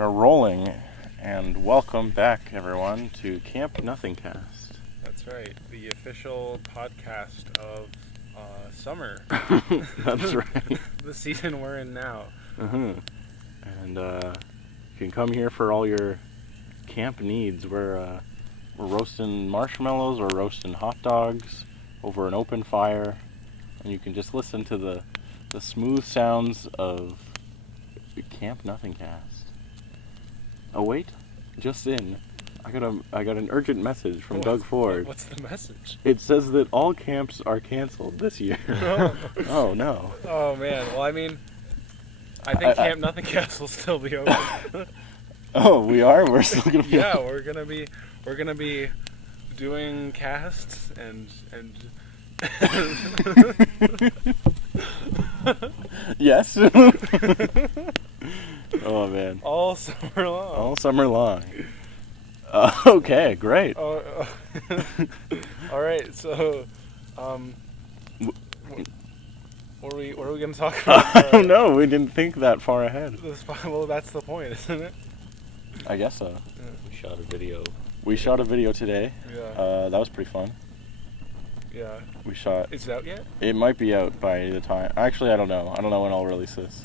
are rolling, and welcome back, everyone, to Camp Nothingcast. That's right, the official podcast of summer. That's right. The season we're in now. And you can come here for all your camp needs. We're roasting marshmallows, we're roasting hot dogs over an open fire, and you can just listen to the smooth sounds of Camp Nothingcast. Oh wait, just in, I got an urgent message from Doug Ford. What's the message? It says that all camps are canceled this year. Oh no. Oh man. Well, I mean, I think Camp Nothingcast will still be open. Oh, we are. We're still gonna be. Yeah, we're gonna be doing casts and. Yes. Oh man. All summer long. All summer long. Okay, great. All right. So, what are we going to talk about? I don't know. We didn't think that far ahead. Well, that's the point, isn't it? I guess so. Yeah. We shot a video. We shot a video today. Yeah. That was pretty fun. Yeah. We shot. Is it out yet? It might be out by the time. Actually, I don't know. I don't know when I'll release this.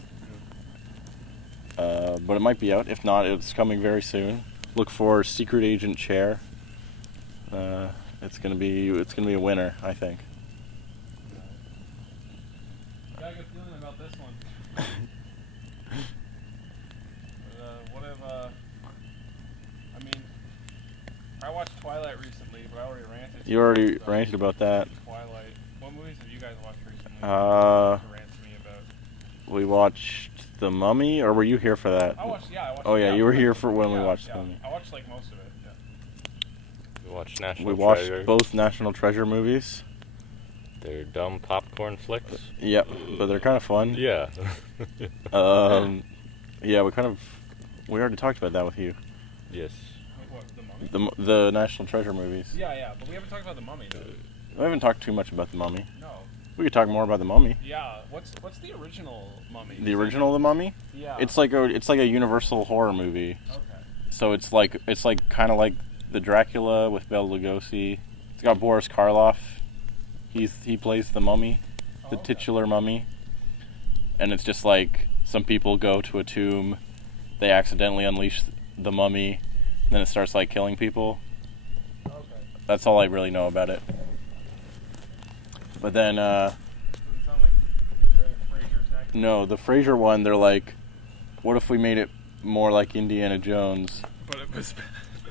But it might be out. If not, it's coming very soon. Look for Secret Agent Chair. It's gonna be a winner, I think. I got a good feeling about this one. What if I mean, I watched Twilight recently, but I already ranted. You already ranted about that. Twilight. What movies have you guys watched recently? Uh, To rant to me about? We watched The Mummy, or were you here for that? I watched. Oh yeah, you were here for when we yeah, watched yeah. The Mummy. I watched like most of it. Yeah. We watched National We watched Treasure. both National Treasure movies. They're dumb popcorn flicks. Yep, but they're kind of fun. Yeah. Yeah, we already talked about that with you. Yes. What, the Mummy? The National Treasure movies. Yeah, but we haven't talked about the Mummy though. We haven't talked too much about The Mummy. No. We could talk more about The Mummy. Yeah. What's the original Mummy? The original The Mummy? Yeah. It's like a Universal horror movie. Okay. So it's like kind of like the Dracula with Bela Lugosi. It's got Boris Karloff. He plays the mummy, the titular mummy. And it's just like some people go to a tomb, they accidentally unleash the mummy, and then it starts like killing people. Okay. That's all I really know about it. But then Doesn't sound like Frasier attack. no, the Frasier one, they're like, what if we made it more like Indiana Jones, But it was.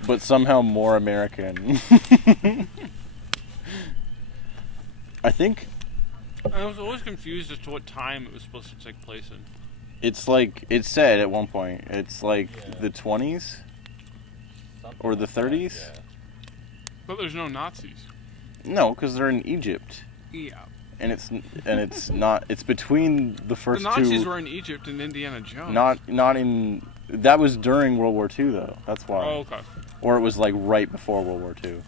but somehow more American? I think I was always confused as to what time it was supposed to take place in. it's like, it said at one point, it's like Yeah. the 20s or the 30s? Yeah. But there's no Nazis. No, because they're in Egypt. Yeah. And it's not, it's between the first The Nazis two. were in Egypt and Indiana Jones. Not in, that was during World War II though, that's why. Oh, okay. Or it was like right before World War II.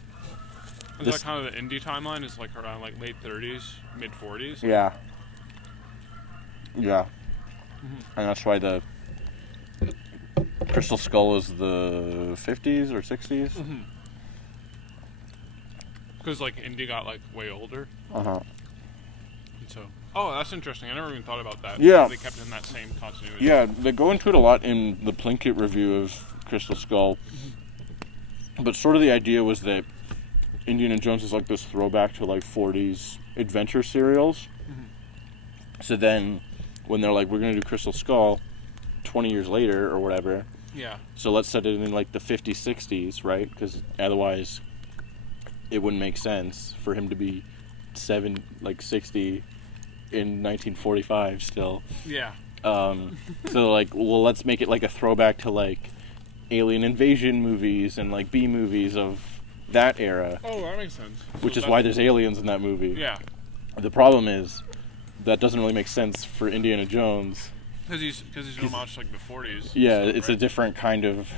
Is that kind of the indie timeline? Is like around like late 30s, mid 40s? Yeah. Yeah. Mhm. And that's why the Crystal Skull is the 50s or 60s. Mm-hmm. Because like Indy got like way older. Uh-huh. And so. Oh, that's interesting. I never even thought about that. Yeah. They kept it in that same continuity. Yeah, they go into it a lot in the Plinkett review of Crystal Skull. But sort of the idea was that Indiana Jones is like this throwback to like 40s adventure serials. Mm-hmm. So then when they're like, we're going to do Crystal Skull 20 years later or whatever. Yeah. So let's set it in like the 50s, 60s, right? Because otherwise it wouldn't make sense for him to be 60 in 1945 still. Yeah. So like, well, let's make it like a throwback to like alien invasion movies and like B movies of that era, Oh, that makes sense. which So is why there's aliens in that movie. Yeah. The problem is that doesn't really make sense for Indiana Jones. Because he's an homage to like the 40s. Yeah, so, it's a right? different kind of.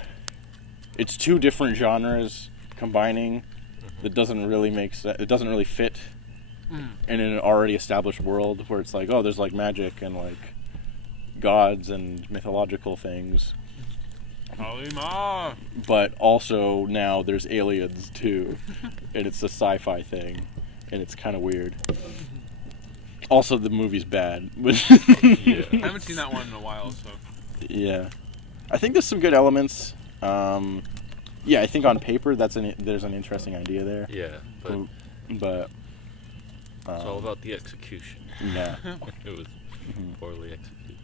It's two different genres combining that doesn't really make sense. It doesn't really fit in an already established world where it's like, oh, there's like magic and like gods and mythological things. Kalima. But also now there's aliens too, and it's a sci-fi thing, and it's kind of weird. Also, the movie's bad. Yeah. I haven't seen that one in a while, so. Yeah, I think there's some good elements. Yeah, I think on paper there's an interesting idea there. Yeah, But it's all about the execution. yeah, It was poorly executed.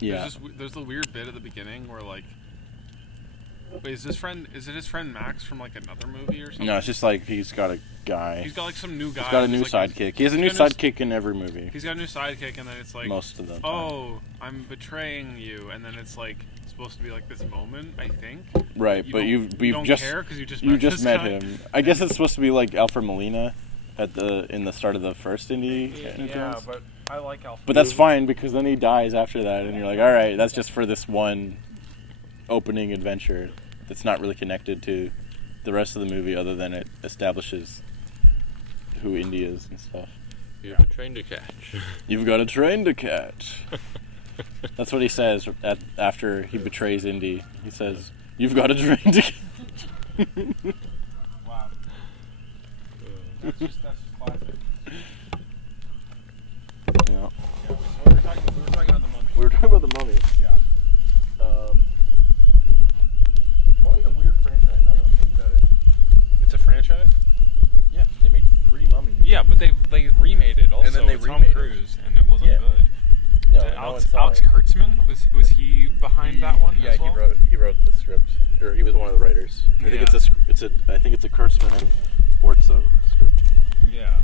yeah. There's the weird bit at the beginning where like, wait, is it his friend Max from like another movie or something? No, it's just like he's got a guy. He's got like some new guy. He's got a new who's, like, sidekick. He has a new sidekick in every movie. He's got a new sidekick, and then it's like, Most of them. oh, I'm betraying you, and then it's like supposed to be like this moment, I think. Right, but you've just care because you just met guy. him. I guess it's supposed to be like Alfred Molina in the start of the first indie. Yeah, but I like Alfred. But that's fine because then he dies after that, and you're like, all right, that's just for this one opening adventure that's not really connected to the rest of the movie, other than it establishes who Indy is and stuff. You have a train to catch. You've got a train to catch. That's what he says after he betrays Indy. He says, "You've got a train to catch." Wow. That's just classic. Yeah. Yeah, we were talking about the Mummy. We were talking about the Mummy. Yeah. Mummy's a weird franchise. Now that I'm thinking about it. It's a franchise. Yeah, they made 3 Mummies. Yeah, but they remade it also. And then they with Tom remade it. Cruise, and it wasn't Yeah. good. No, Alex Kurtzman was he behind that one? Yeah, as well? he wrote the script, or he was one of the writers. I think it's a Kurtzman and Orzo script. Yeah.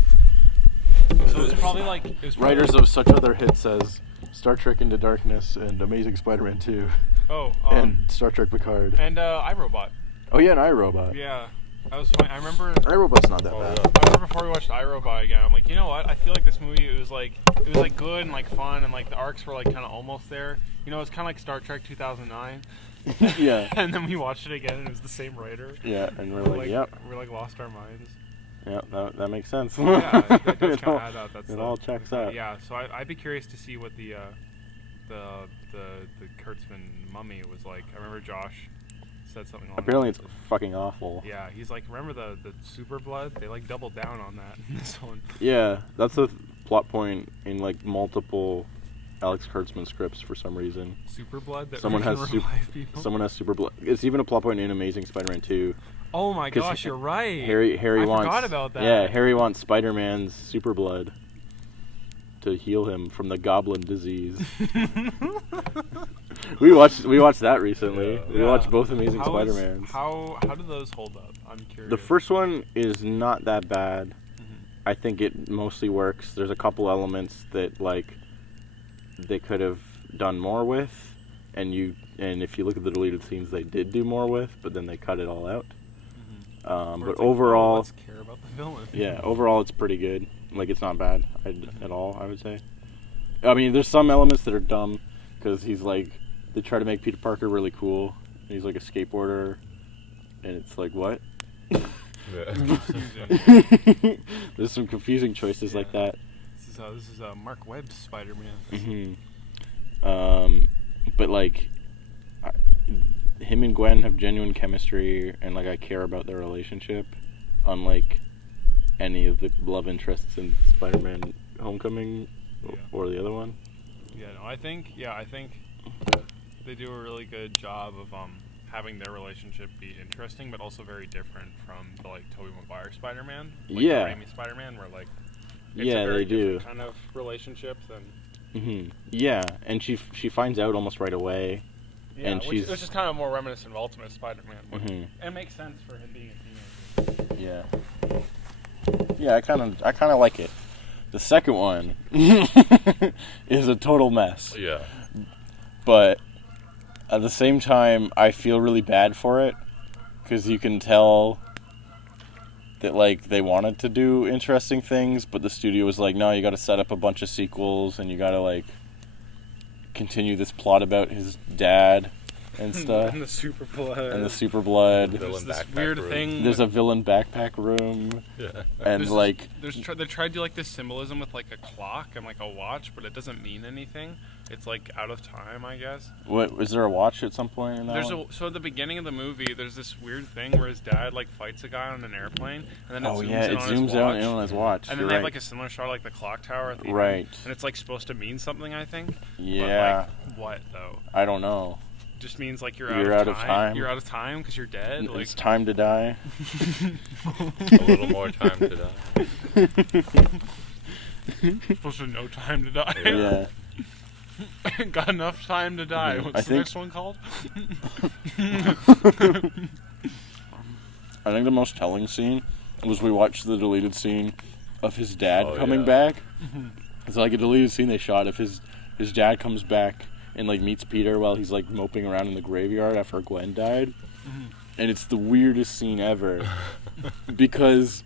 So it's probably like Writers of such other hits as Star Trek Into Darkness and Amazing Spider-Man 2 and Star Trek Picard. and iRobot. Oh yeah, and iRobot. Yeah, that was funny. I remember. iRobot's not that Oh, bad. yeah. I remember before we watched iRobot again, I'm like, you know what? I feel like this movie it was like good and like fun and like the arcs were like kind of almost there. You know, it's kind of like Star Trek 2009. Yeah. And then we watched it again and it was the same writer. Yeah, and we're like, yep. We're like lost our minds. Yeah, that makes sense. Yeah, that does It kind all- of add up. That's it all checks out. Yeah, so I'd be curious to see what the Kurtzman Mummy was like. I remember Josh said something along Apparently those it's lines. fucking awful. Yeah, he's like, remember the super blood? They like doubled down on that in this one. Yeah, that's a plot point in like multiple Alex Kurtzman scripts for some reason. Super blood? That Someone can has revive people? Someone has super blood. It's even a plot point in Amazing Spider-Man 2. Oh my 'Cause gosh, you're right. Harry I wants. forgot about that. Yeah, Harry wants Spider-Man's super blood to heal him from the goblin disease. we watched that recently. Yeah. We watched both Amazing How is- Spider-Mans. How do those hold up? I'm curious. The first one is not that bad. Mhm. I think it mostly works. There's a couple elements that like they could have done more with, and if you look at the deleted scenes, they did do more with, but then they cut it all out. Or But it's like, overall, let's care about the villain. yeah, overall it's pretty good. Like it's not bad at all, I would say. I mean, there's some elements that are dumb because he's like they try to make Peter Parker really cool. And he's like a skateboarder, and it's like what? Yeah. Confusing. There's some confusing choices like that. This is Mark Webb's Spider-Man. But like, him and Gwen have genuine chemistry, and like I care about their relationship, unlike any of the love interests in Spider-Man: Homecoming or the other one. Yeah, no, I think they do a really good job of having their relationship be interesting, but also very different from the like Tobey Maguire Spider-Man, like Yeah. the Raimi Spider-Man, where like it's Yeah, a very they do. different kind of relationship than Yeah, and she finds out almost right away. And which she's- is just kind of more reminiscent of Ultimate Spider-Man. Mhm. It makes sense for him being a teenager. Yeah. Yeah, I kind of like it. The second one is a total mess. Yeah. But at the same time, I feel really bad for it because you can tell that like they wanted to do interesting things, but the studio was like, no, you got to set up a bunch of sequels and you got to like continue this plot about his dad and stuff. And the super blood. And the super blood. Villain There's this backpack weird room. thing. There's a villain backpack room, Yeah. and There's like they tried to do like this symbolism with like a clock and like a watch, but it doesn't mean anything. It's like out of time, I guess. What is there a watch at some point in that one? So at the beginning of the movie, there's this weird thing where his dad like fights a guy on an airplane, and then it Oh zooms yeah, in it on his zooms out watch. in on his watch. And then You're they have right. like a similar shot, like the clock tower at the Right. end, and it's like supposed to mean something, I think. Yeah. But like, what though? I don't know. Just means like you're You're out of time. You're out of time because you're dead. Like, It's time to die. A little more time to die. supposed to no time to die. Yeah. Got enough time to die. What's the next one called? I think the most telling scene was we watched the deleted scene of his dad coming yeah. back. It's like a deleted scene they shot of his dad comes back and like meets Peter while he's like moping around in the graveyard after Gwen died. And it's the weirdest scene ever because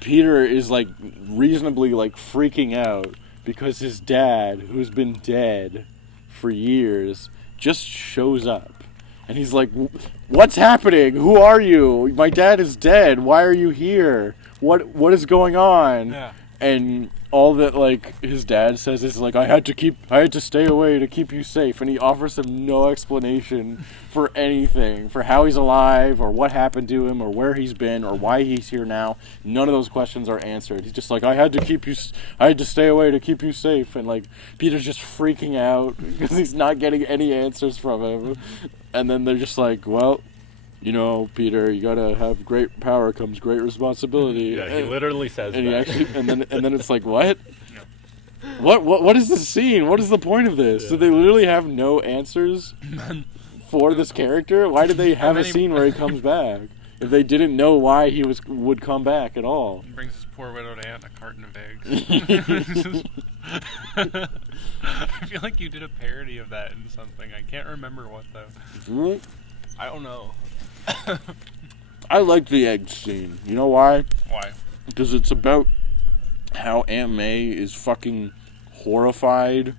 Peter is like reasonably like freaking out because his dad, who's been dead for years, just shows up. And he's like, "What's happening? Who are you? My dad is dead. Why are you here? What is going on?" Yeah. And all that like his dad says is like, I had to stay away to keep you safe, and he offers him no explanation for anything, for how he's alive or what happened to him or where he's been or why he's here now. None of those questions are answered. He's just like, I had to stay away to keep you safe, and like Peter's just freaking out because he's not getting any answers from him. And then they're just like, well, you know, Peter, you gotta have great power comes great responsibility. Yeah, he literally says And that. he actually, and then it's like, what? What is this scene? What is the point of this? Yeah. Did they literally have no answers for this character? Why did they have a then he- scene where he comes back if they didn't know why he would come back at all? He brings his poor widowed aunt a carton of eggs. I feel like you did a parody of that in something. I can't remember what though. Really? I don't know. I like the egg scene. You know why? Why? Because it's about how Aunt May is fucking horrified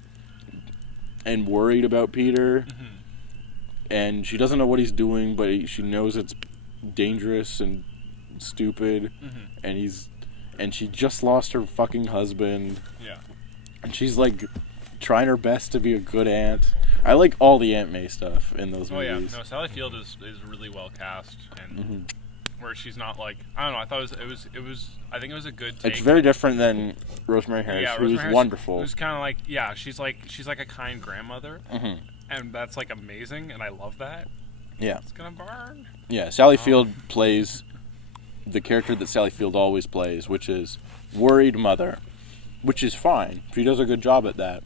and worried about Peter. And she doesn't know what he's doing, but she knows it's dangerous and stupid. And she just lost her fucking husband. Yeah. And she's like trying her best to be a good aunt. I like all the Aunt May stuff in those Oh yeah. movies. No, Sally Field is really well cast, and where she's not like, I don't know. I thought it was. I think it was a good take. It's very different than Rosemary Harris, Yeah, who Rosemary is Harris, wonderful. Who's kind of like, yeah, she's like a kind grandmother, and that's like amazing, and I love that. Yeah. It's gonna burn. Yeah, Sally Field plays the character that Sally Field always plays, which is worried mother, which is fine. She does a good job at that.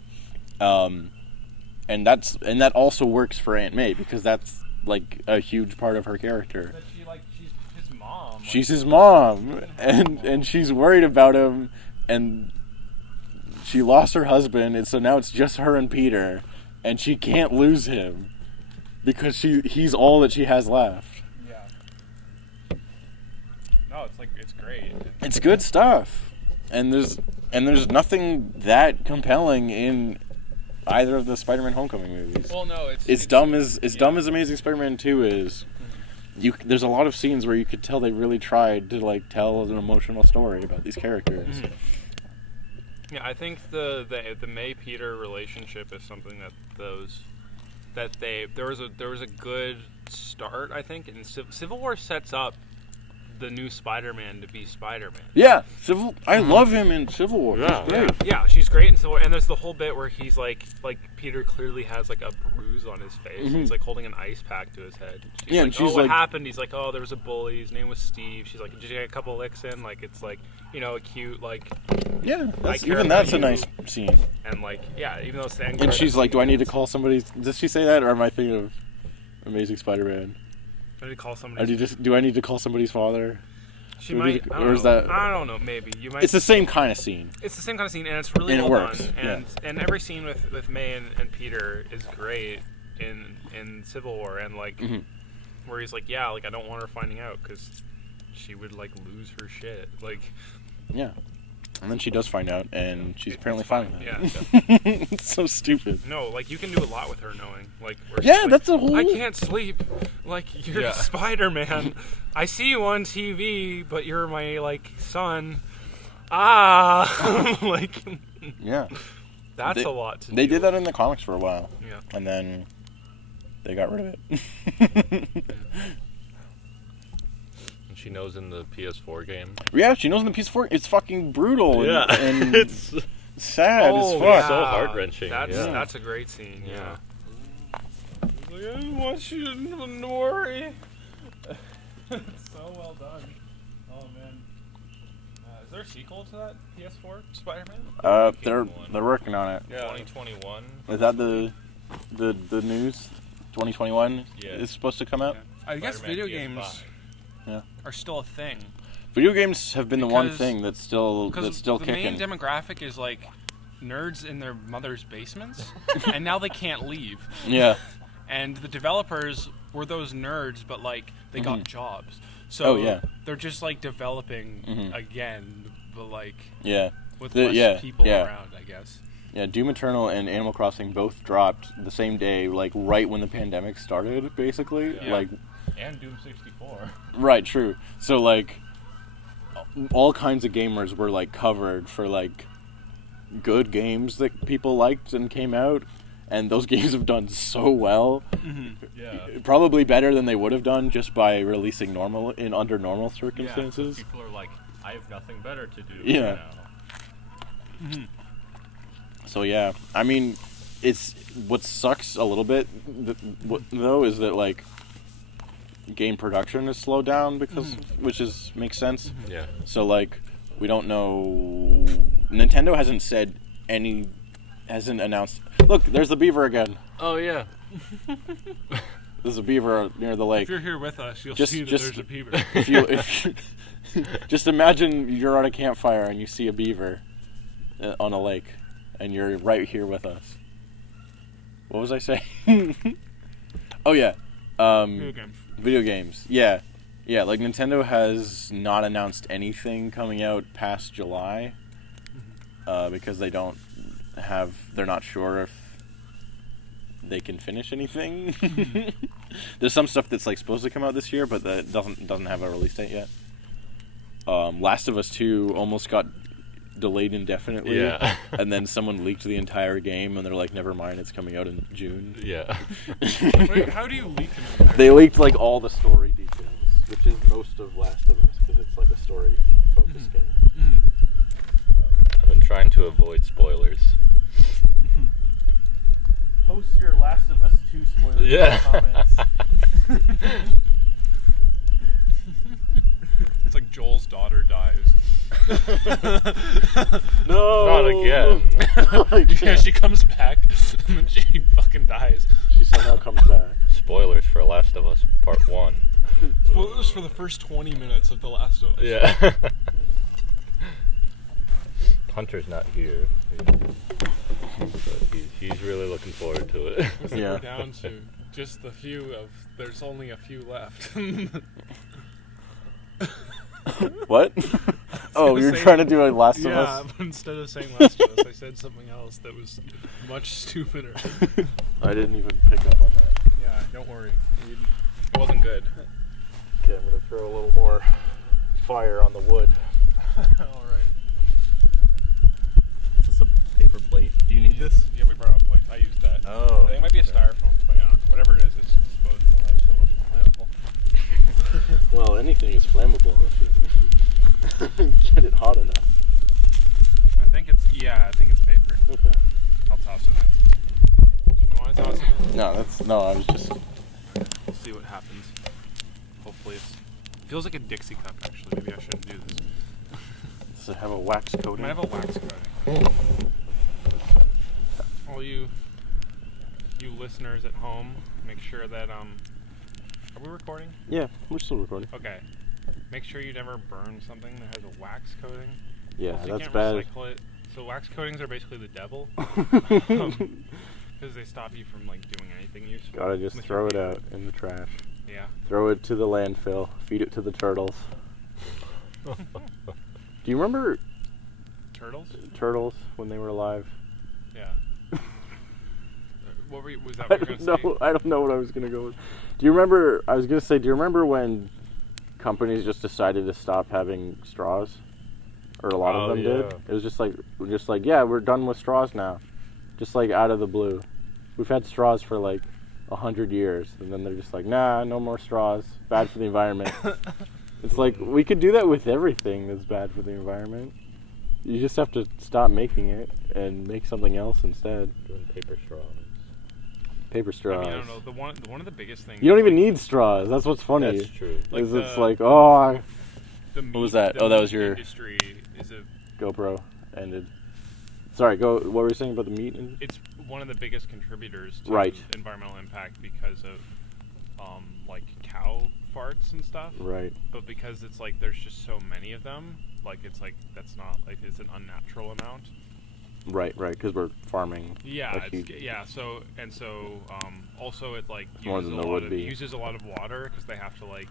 And that also works for Aunt May because that's like a huge part of her character. That she's his mom. She's his mom, and she's worried about him, and she lost her husband, and so now it's just her and Peter, and she can't lose him because he's all that she has left. Yeah. No, it's great. It's good stuff, and there's nothing that compelling in either of the Spider-Man Homecoming movies. Well, no, It's dumb as Amazing Spider-Man 2 is. There's a lot of scenes where you could tell they really tried to like tell an emotional story about these characters. Yeah, I think the May Peter relationship is something there was a good start. I think, and Civil War sets up the new Spider-Man to be Spider-Man. Yeah, I love him in Civil War. Yeah. He's great. Yeah, she's great in Civil War, and there's the whole bit where he's like Peter clearly has like a bruise on his face. He's like holding an ice pack to his head. She's Yeah, like, and she's what like- happened? He's like, oh, there was a bully. His name was Steve. She's like, did you get a couple licks in? Like, it's like, you know, a cute like, Yeah, care even about that's a you. nice scene. and like, yeah, even though it's the end And credits she's like, "Do I need to scene, call somebody?" Does she say that, or am I thinking of Amazing Spider-Man? I need to call somebody. Do I need to call somebody's father? She do we might. need to- I don't or is know. that- I don't know. Maybe you might. It's the same kind of scene. It's the same kind of scene, and it's really And it well works, done. And every scene with May and Peter is great in Civil War, and like where he's like, yeah, like I don't want her finding out because she would like lose her shit. Like, Yeah. And then she does find out, and she's apparently it's fine with Yeah. it. It's so stupid. No, like you can do a lot with her knowing. Like, where she's Yeah, like, that's a whole. I can't sleep. Like you're Yeah. Spider-Man. I see you on TV, but you're my like son. Ah, like. Yeah. That's a lot to do. They did that in the comics for a while. Yeah. And then they got rid of it. And she knows in the PS4 game. Yeah, she knows in the PS4 it's fucking brutal. Yeah. And It's sad as fuck. Yeah. so heart-wrenching. That's a great scene. Yeah. He's like, I didn't want you to worry. It's so well done. Oh man. Is there a sequel to that PS4 Spider-Man? They're working on it. Yeah. 2021. Is that the news? 2021 Yeah. is supposed to come out. I guess Spider-Man video PS5. games are still a thing. Video games have been the one Because- thing that's still Because the kicking. main demographic is like nerds in their mother's basements, and now they can't leave. Yeah. And the developers were those nerds, but like they got jobs. So Oh, yeah. they're just like developing again, but like Yeah. with The- less yeah, people yeah. around, I guess. Yeah, Doom Eternal and Animal Crossing both dropped the same day, like right when the pandemic started, basically. Yeah. Like, And Doom 64. right, true. So like, all kinds of gamers were like covered for like good games that people liked and came out, and those games have done so well. Yeah. Probably better than they would have done just by releasing under normal Yeah, circumstances. people are like, I have nothing better to do Yeah. now. So yeah, I mean, it's what sucks a little bit though is that like game production is slowed down because makes sense. Yeah. So like we don't know. Nintendo hasn't announced. Look, there's the beaver again. Oh, yeah. There's a beaver near the lake. If you're here with us, you'll Just- see that just- there's a beaver. if just imagine you're on a campfire and you see a beaver on a lake, and you're right here with us. What was I saying? Oh yeah, Video games. video games. Yeah, like Nintendo has not announced anything coming out past July because they're not sure if they can finish anything. There's some stuff that's like supposed to come out this year, but that doesn't have a release date yet. Last of Us 2 almost got delayed indefinitely. Yeah. And then someone leaked the entire game, and they're like, "Never mind, it's coming out in June." Yeah. Wait, how do you leak an entire They leaked like all the story details, which is most of Last of Us because it's like a story-focused game. I've been trying to avoid spoilers. Post your Last of Us 2 spoilers Yeah. in the comments. It's like Joel's daughter dies. No, Not again. Yeah, she comes back and then she fucking dies. She somehow comes back. Spoilers for Last of Us Part 1. Spoilers for the first 20 minutes of The Last of Us. Yeah. Hunter's not here. But he's really looking forward to it. Yeah. We're down to just the few of. There's only a few left. What? Oh, you're say- trying to do a Last of Yeah, Us? but instead of saying Last of Us, I said something else that was much stupider. I didn't even pick up on that. Yeah, don't worry. It wasn't good. Okay, I'm gonna throw a little more fire on the wood. All right. Is this a paper plate? Do you need this? Yeah, we brought up plates. I used that. Oh. I think it might be a styrofoam plate. I don't know. Whatever it is, it's disposable. I just don't know if it's flammable. Well, anything is flammable if you get it hot enough. I think it's paper. Okay. I'll toss it in. Did you want to toss it in? No, I was just. We'll see what happens. Hopefully it feels like a Dixie cup, actually. Maybe I shouldn't do this. Does it have a wax It coating? might have a wax coating. All you listeners at home, make sure that are we recording? Yeah, we're still recording. Okay. Make sure you never burn something that has a wax coating. Yeah, Also, you that's can't bad. recycle it. So wax coatings are basically the devil because they stop you from like doing anything useful. Gotta just with throw your it vehicle. out in the trash. Yeah. Throw it to the landfill. Feed it to the turtles. Do you remember Turtles? turtles when they were alive? Yeah. What were you, was that I what you were don't going to know. I don't know what I was gonna go with. Do you remember? I was gonna say. Do you remember when companies just decided to stop having straws, or a lot of them did? Yeah. It was just like, yeah, we're done with straws now. Just like out of the blue. We've had straws for like 100 years, and then they're just like, nah, no more straws. Bad for the environment. It's like, we could do that with everything that's bad for the environment. You just have to stop making it and make something else instead. Doing paper straws. Paper straws. I mean, I don't know. One of the biggest things. You don't even need straws. That's what's funny. That's true. Like It's like, oh, what was that? Oh, that was your industry is a. GoPro ended. Sorry, go. What were you saying about the meat? It's one of the biggest contributors to Right. environmental impact because of, like cow farts and stuff. Right. But because it's like there's just so many of them, like it's like that's not like it's an unnatural amount. Right, because we're farming. Yeah, a huge- also it like More than there would be. uses a lot of water because they have to like.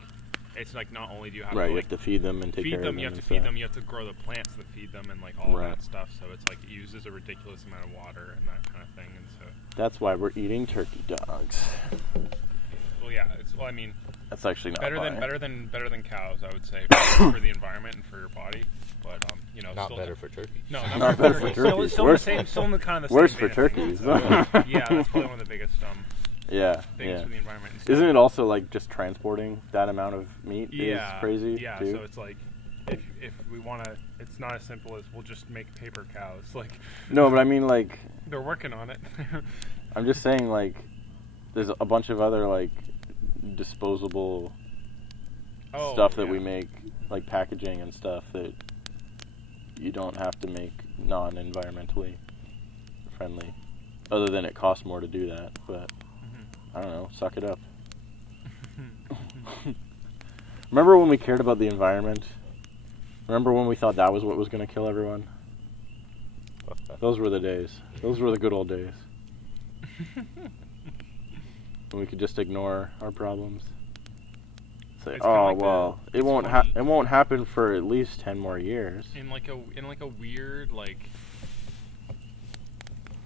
It's like not only do you have Right, to you like have to feed them and take feed care them, of them. you have to and feed stuff. them, you have to grow the plants that feed them and like all Right. that stuff. So it's like it uses a ridiculous amount of water and that kind of thing. And so, That's why we're eating turkey dogs. well, yeah, I mean, That's actually not better why. than cows, I would say, for the environment and for your body. But Not still better for turkeys. No, Not better for Still, turkeys. still, Worse- the same, still in the kind of the worse same for vein of turkeys. things. So, yeah, that's probably one of the biggest Yeah, things yeah. for the environment. And stuff. Isn't it also like just transporting that amount of meat Yeah, is crazy yeah. too? So it's like if we want to, it's not as simple as we'll just make paper cows. Like No, but I mean like they're working on it. I'm just saying like there's a bunch of other like disposable stuff that we make, like packaging and stuff that you don't have to make non-environmentally friendly. Other than it costs more to do that, but I don't know, suck it up. Remember when we cared about the environment? Remember when we thought that was what was going to kill everyone? Those were the days. Those were the good old days. When we could just ignore our problems. Say, It's kinda oh like well, the- it it's funny. won't happen for at least 10 more years. in like a weird like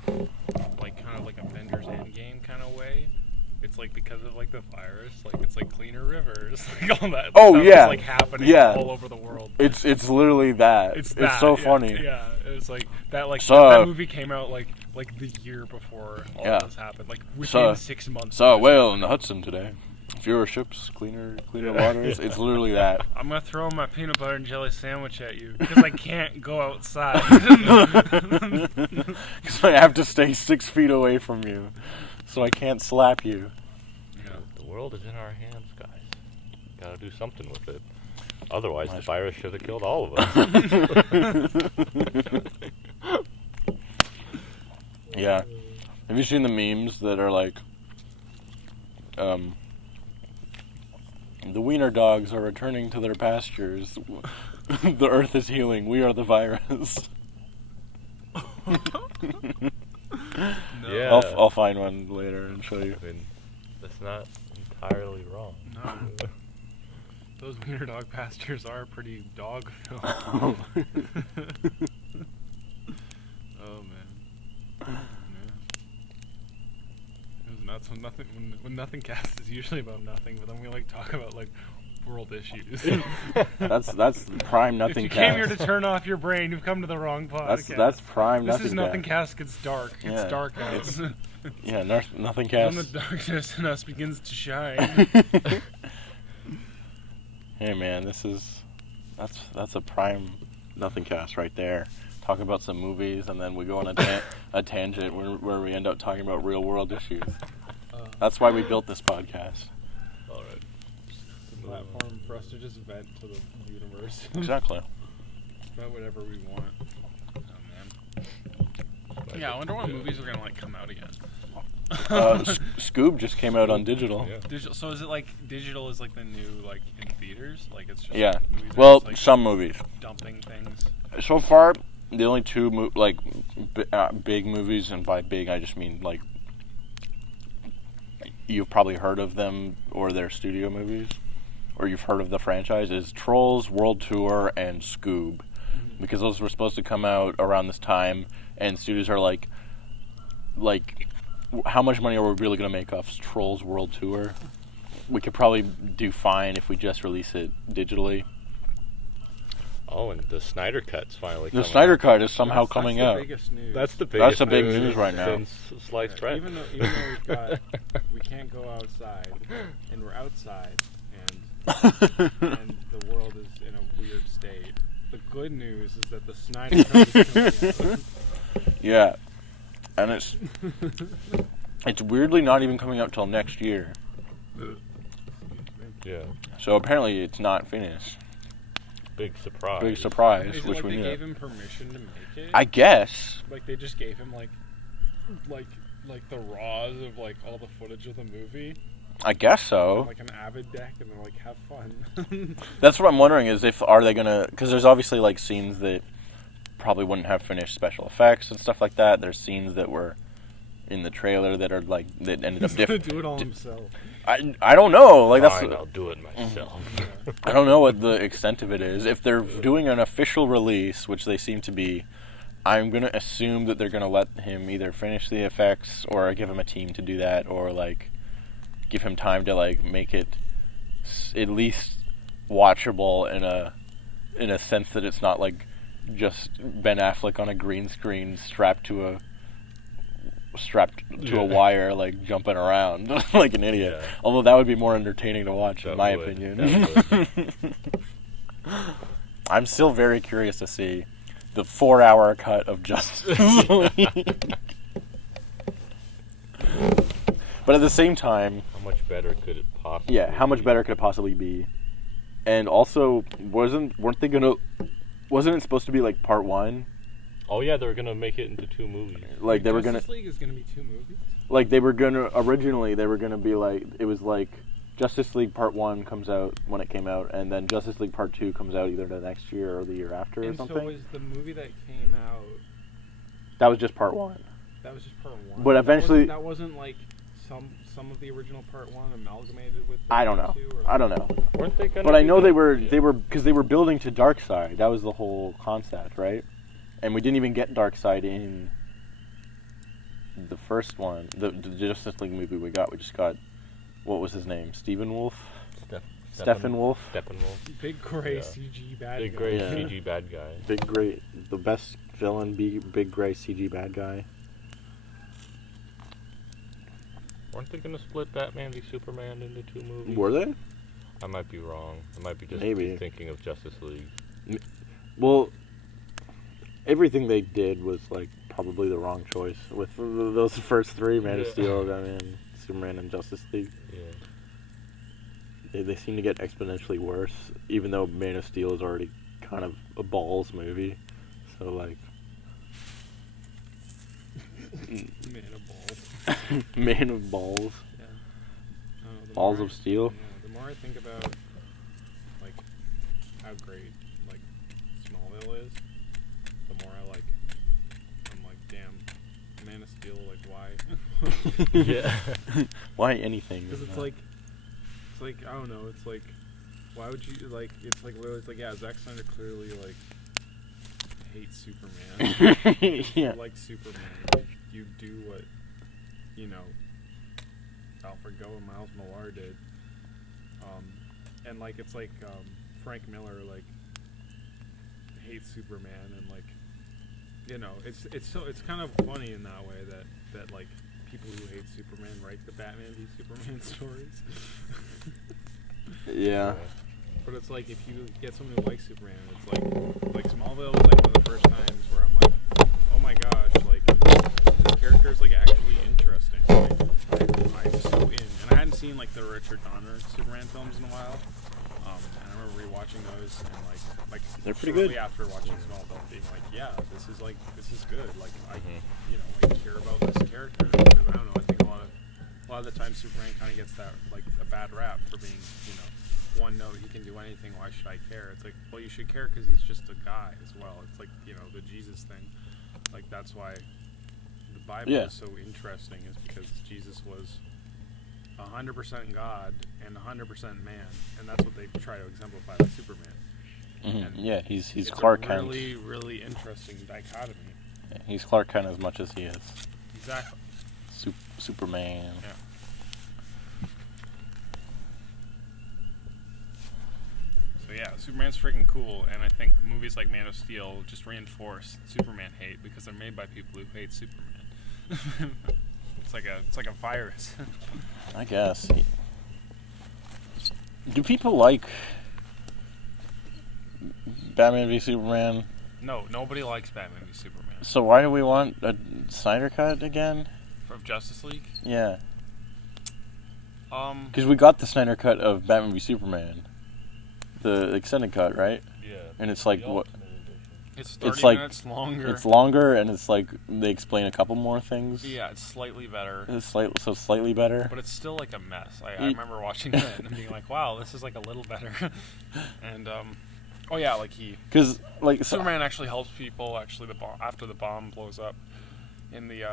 kind of like Avengers Endgame kind of way. It's like because of like the virus, like it's like cleaner rivers, like all that. Oh, stuff yeah. is, like happening Yeah. all over the world. It's literally that. It's so yeah, funny. Yeah, it's like that. Like So- that movie came out like the year before all Yeah. this happened. Like within So- 6 months. Saw a of this. whale in the Hudson today. Fewer ships, cleaner waters. It's literally that. I'm gonna throw my peanut butter and jelly sandwich at you because I can't go outside. Because I have to stay 6 feet away from you, so I can't slap you. The world is in our hands, guys. Gotta do something with it. Otherwise, the virus should have killed all of us. Yeah. Have you seen the memes that are like, the wiener dogs are returning to their pastures. The earth is healing. We are the virus. Yeah. I'll find one later and show you. I mean, that's not entirely wrong. No. Those wiener dog pastures are pretty dog filled. Oh. Oh man. Yeah. It was nuts when nothing cast is usually about nothing, but then we like talk about like world issues. That's prime nothing If you cast. came here to turn off your brain, you've come to the wrong podcast. That's prime This nothing is nothing cast. cast gets dark. Yeah, It's dark out. Yeah, nothing When cast. the darkness in us begins to shine. Hey man, that's a prime nothing cast right there. Talk about some movies and then we go on a tangent where we end up talking about real world issues. That's why we built this podcast. All right. Platform for us to just vent to the universe Exactly. about whatever we want. Oh man. Yeah, I wonder what movies are gonna like come out again. Scoob just came out on digital. Yeah. Digital. So is it like digital is like the new like in theaters? Like it's just Yeah. movies are Well, just, like, some movies. dumping things. So far, the only two big movies, and by big I just mean like you've probably heard of them or their studio movies, or you've heard of the franchise, is Trolls World Tour and Scoob, because those were supposed to come out around this time, and studios are like, how much money are we really going to make off Trolls World Tour? We could probably do fine if we just release it digitally. Oh, and the Snyder Cut's finally The coming Snyder out. Cut is somehow coming that's out. the biggest news. That's the biggest the big news right now. since sliced bread. Even though we can't go outside, and we're outside, and the world is in a weird state. The good news is that the Snyder Cut is coming out. Yeah, and it's weirdly not even coming out till next year. Yeah. So apparently it's not finished. Big surprise. Big surprise, Is it which like we they knew. gave him permission to make it? I guess. Like they just gave him like the raws of like all the footage of the movie. I guess so. Like an Avid deck, and they're like, have fun. That's what I'm wondering is are they gonna? Because there's obviously like scenes that probably wouldn't have finished special effects and stuff like that. There's scenes that were in the trailer that are like that ended up He's gonna different. do it all himself. I don't know. Like that's Fine, I'll do it myself. I don't know what the extent of it is. If they're doing an official release, which they seem to be, I'm gonna assume that they're gonna let him either finish the effects or give him a team to do that, or like give him time to like make it at least watchable in a sense that it's not like just Ben Affleck on a green screen strapped to a wire, like jumping around like an idiot. Yeah. Although that would be more entertaining to watch, That in my would. opinion. That I'm still very curious to see the 4-hour cut of Justice League. But at the same time, How much better could it possibly yeah, how much be? better could it possibly be? And also, wasn't it supposed to be like part 1? Oh yeah, they were gonna make it into 2 movies. Like they were gonna, Justice League is gonna be 2 movies. like they were gonna originally they were gonna be like it was like Justice League Part 1 comes out when it came out, and then Justice League Part 2 comes out either the next year or the year after or And something. so was the movie that came out? That was just Part 1. That was just part 1. But eventually- that wasn't like some of the original part 1 amalgamated with. I don't know. Part 2, or? I don't know. Weren't they gonna? But I do know they that? were because they were building to Darkseid. That was the whole concept, right? And we didn't even get Darkseid in the first one, the Justice League movie we got. We just got, what was his name? Stephen Wolf? Stephen Wolf? Steppenwolf. Big gray Yeah. CG bad Big guy. gray Yeah. CG bad guy. Big Gray, the best villain, big gray CG bad guy. Weren't they gonna split Batman v Superman into 2 movies? Were they? I might be wrong. I might be just Maybe. thinking of Justice League. Well, everything they did was like probably the wrong choice with those first 3: Man of Yeah. Steel, Batman, Superman, and Justice League. Yeah. They seem to get exponentially worse, even though Man of Steel is already kind of a balls movie. So like, Man of balls. Man of balls, Yeah. I don't know, the balls more of steel. Yeah, the more I think about like how great like Smallville is, the more I'm like, damn, Man of Steel, like why? Yeah. Why anything? Because it's like I don't know. It's like, why would you like? It's like literally, it's like yeah, Zack Snyder clearly like hates Superman. yeah. You like Superman. You do what Alfred Goh and Miles Millar did. And like it's like Frank Miller like hates Superman, and like it's kind of funny in that way that like people who hate Superman write the Batman v Superman stories. Yeah. But it's like if you get someone who likes Superman, it's like Smallville was like one of the first times where I'm like, oh my gosh, like this character is like actually interesting. Like, I'm so in, and I hadn't seen like the Richard Donner Superman films in a while. And I remember rewatching those and like They're pretty shortly good. after watching Smallville, being like, yeah, this is good. Like I I care about this character because I don't know. I think a lot of the time Superman kind of gets that like a bad rap for being one note, he can do anything, why should I care? It's like, well, you should care because he's just a guy as well. It's like, the Jesus thing. Like, that's why the Bible is so interesting, is because Jesus was 100% God and 100% man, and that's what they try to exemplify with Superman. Mm-hmm. Yeah, he's it's Clark a Kent. really, really interesting dichotomy. Yeah, he's Clark Kent as much as he is Exactly. Superman. Yeah. Superman's freaking cool, and I think movies like Man of Steel just reinforce Superman hate because they're made by people who hate Superman. It's like a virus. I guess. Do people like Batman v Superman? No, nobody likes Batman v Superman. So why do we want a Snyder cut again? From Justice League? Yeah. Because we got the Snyder cut of Batman v Superman, the extended cut, right? Yeah. And it's like what? It's 30 It's like minutes longer. It's longer, and it's like they explain a couple more things. Yeah, it's slightly better. It's slightly better. But it's still like a mess. I remember watching it and being like, "Wow, this is like a little better." And oh yeah, like because like Superman actually helps people. Actually, after the bomb blows up in the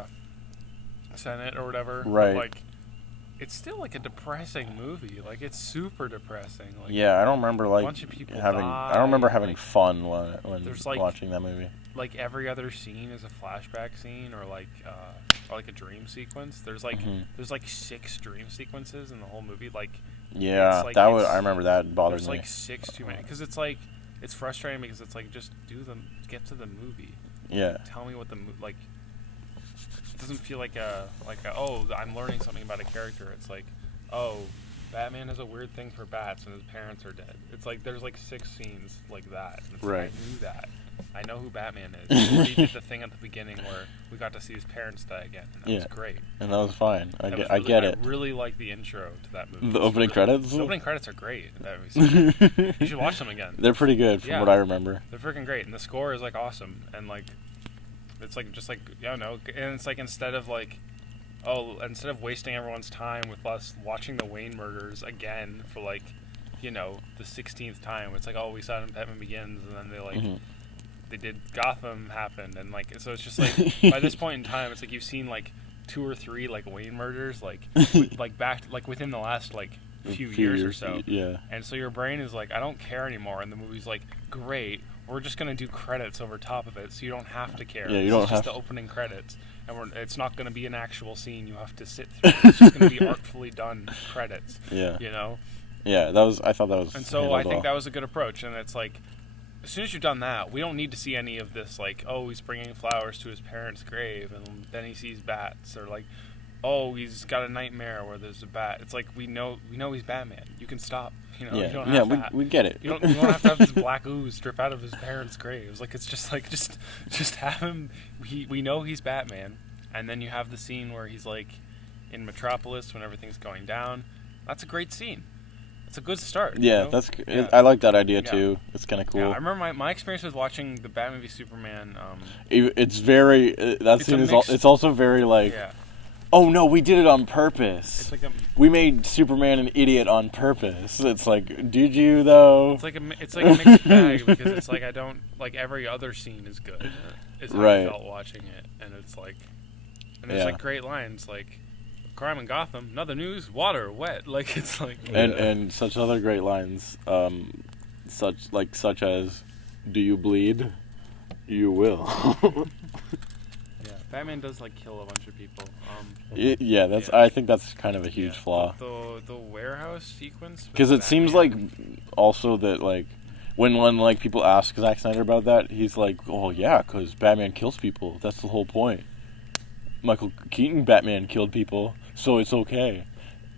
Senate or whatever. Right. But, like, it's still like a depressing movie. Like, it's super depressing. Like, yeah, I don't remember like a bunch of people having. die, I don't remember having like, fun when there's, like, watching that movie. Like every other scene is a flashback scene or like a dream sequence. There's like 6 dream sequences in the whole movie. Like yeah, like, I remember that bothered there's me. like 6 too many because it's frustrating because it's like just get to the movie. Yeah. Tell me what the like. It doesn't feel like a oh, I'm learning something about a character. It's like, oh, Batman has a weird thing for bats and his parents are dead. It's like there's like 6 scenes like that. And it's right. Like, I knew that. I know who Batman is. He already did the thing at the beginning where we got to see his parents die again, and that was great. And that was fine. I get it. I really like the intro to that movie. The opening credits? The opening credits are great. You should watch them again. They're pretty good from what I remember. They're freaking great, and the score is like awesome, and like it's like just like I don't know, and it's like instead of wasting everyone's time with us watching the Wayne murders again for like, you know, the 16th time, it's like, oh, we saw it in Batman Begins, and then they like. Mm-hmm. They did Gotham happen, and like so it's just like by this point in time it's like you've seen like 2 or 3 like Wayne murders like within the last like few years or so, and so your brain is like, I don't care anymore, and the movie's like, great, we're just gonna do credits over top of it so you don't have to care. You don't have just the opening credits, and it's not gonna be an actual scene you have to sit through. It's just gonna be artfully done credits. You know. Yeah, I thought that was. And so I think that was a good approach, and it's like, as soon as you've done that, we don't need to see any of this, like, oh, he's bringing flowers to his parents' grave, and then he sees bats, or like, oh, he's got a nightmare where there's a bat. It's like, we know he's Batman. You can stop. You know, you don't have to we get it. You don't have to have this black ooze drip out of his parents' graves. Like, it's just like, just have him. We know he's Batman, and then you have the scene where he's like in Metropolis when everything's going down. That's a great scene. It's a good start. Yeah, you know? I like that idea too. It's kind of cool. Yeah, I remember my experience with watching the Batman v Superman. It's very it's also very like. Yeah. Oh no, we did it on purpose. It's like we made Superman an idiot on purpose. It's like, did you though? It's like a mixed bag because it's like I don't like every other scene is good. Is how I felt watching it, and it's like, and there's like great lines like. Crime in Gotham, another news, water, wet. Like, it's like... And such other great lines, such as, do you bleed? You will. Yeah, Batman does, like, kill a bunch of people. I think that's kind of a huge flaw. The warehouse sequence... Because it seems like, also that, like, when like, people ask Zack Snyder about that, he's like, oh, yeah, because Batman kills people. That's the whole point. Michael Keaton Batman killed people. So it's okay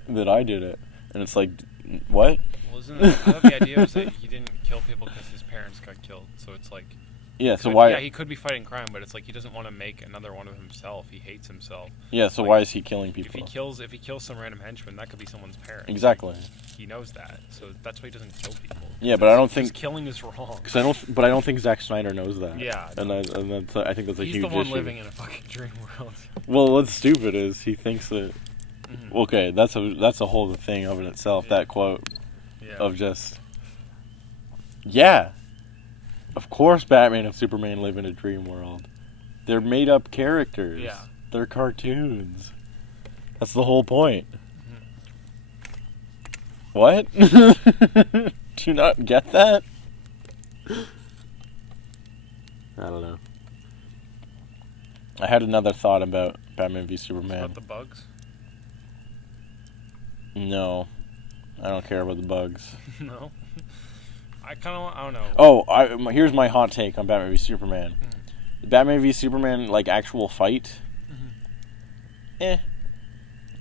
that I did it. And it's like, what? Well, I thought the idea was that he didn't kill people because his parents got killed. So it's like... Yeah, so why... Yeah, he could be fighting crime, but it's like he doesn't want to make another one of himself. He hates himself. Yeah, so like, why is he killing people? If he kills some random henchman, that could be someone's parent. Exactly. Like, he knows that. So that's why he doesn't kill people. Yeah, but I don't think... killing is wrong. But I don't think Zack Snyder knows that. Yeah. And I think that's a huge issue. He's the one living in a fucking dream world. Well, what's stupid is he thinks that... Mm-hmm. Okay, that's a whole thing of in itself, that quote of just... Yeah. Of course Batman and Superman live in a dream world. They're made-up characters. Yeah. They're cartoons. That's the whole point. Mm-hmm. What? Do you not get that? I don't know. I had another thought about Batman v Superman. About the bugs? No. I don't care about the bugs. No? I don't know. Oh, here's my hot take on Batman v Superman. Mm-hmm. Batman v Superman, like, actual fight. Yeah,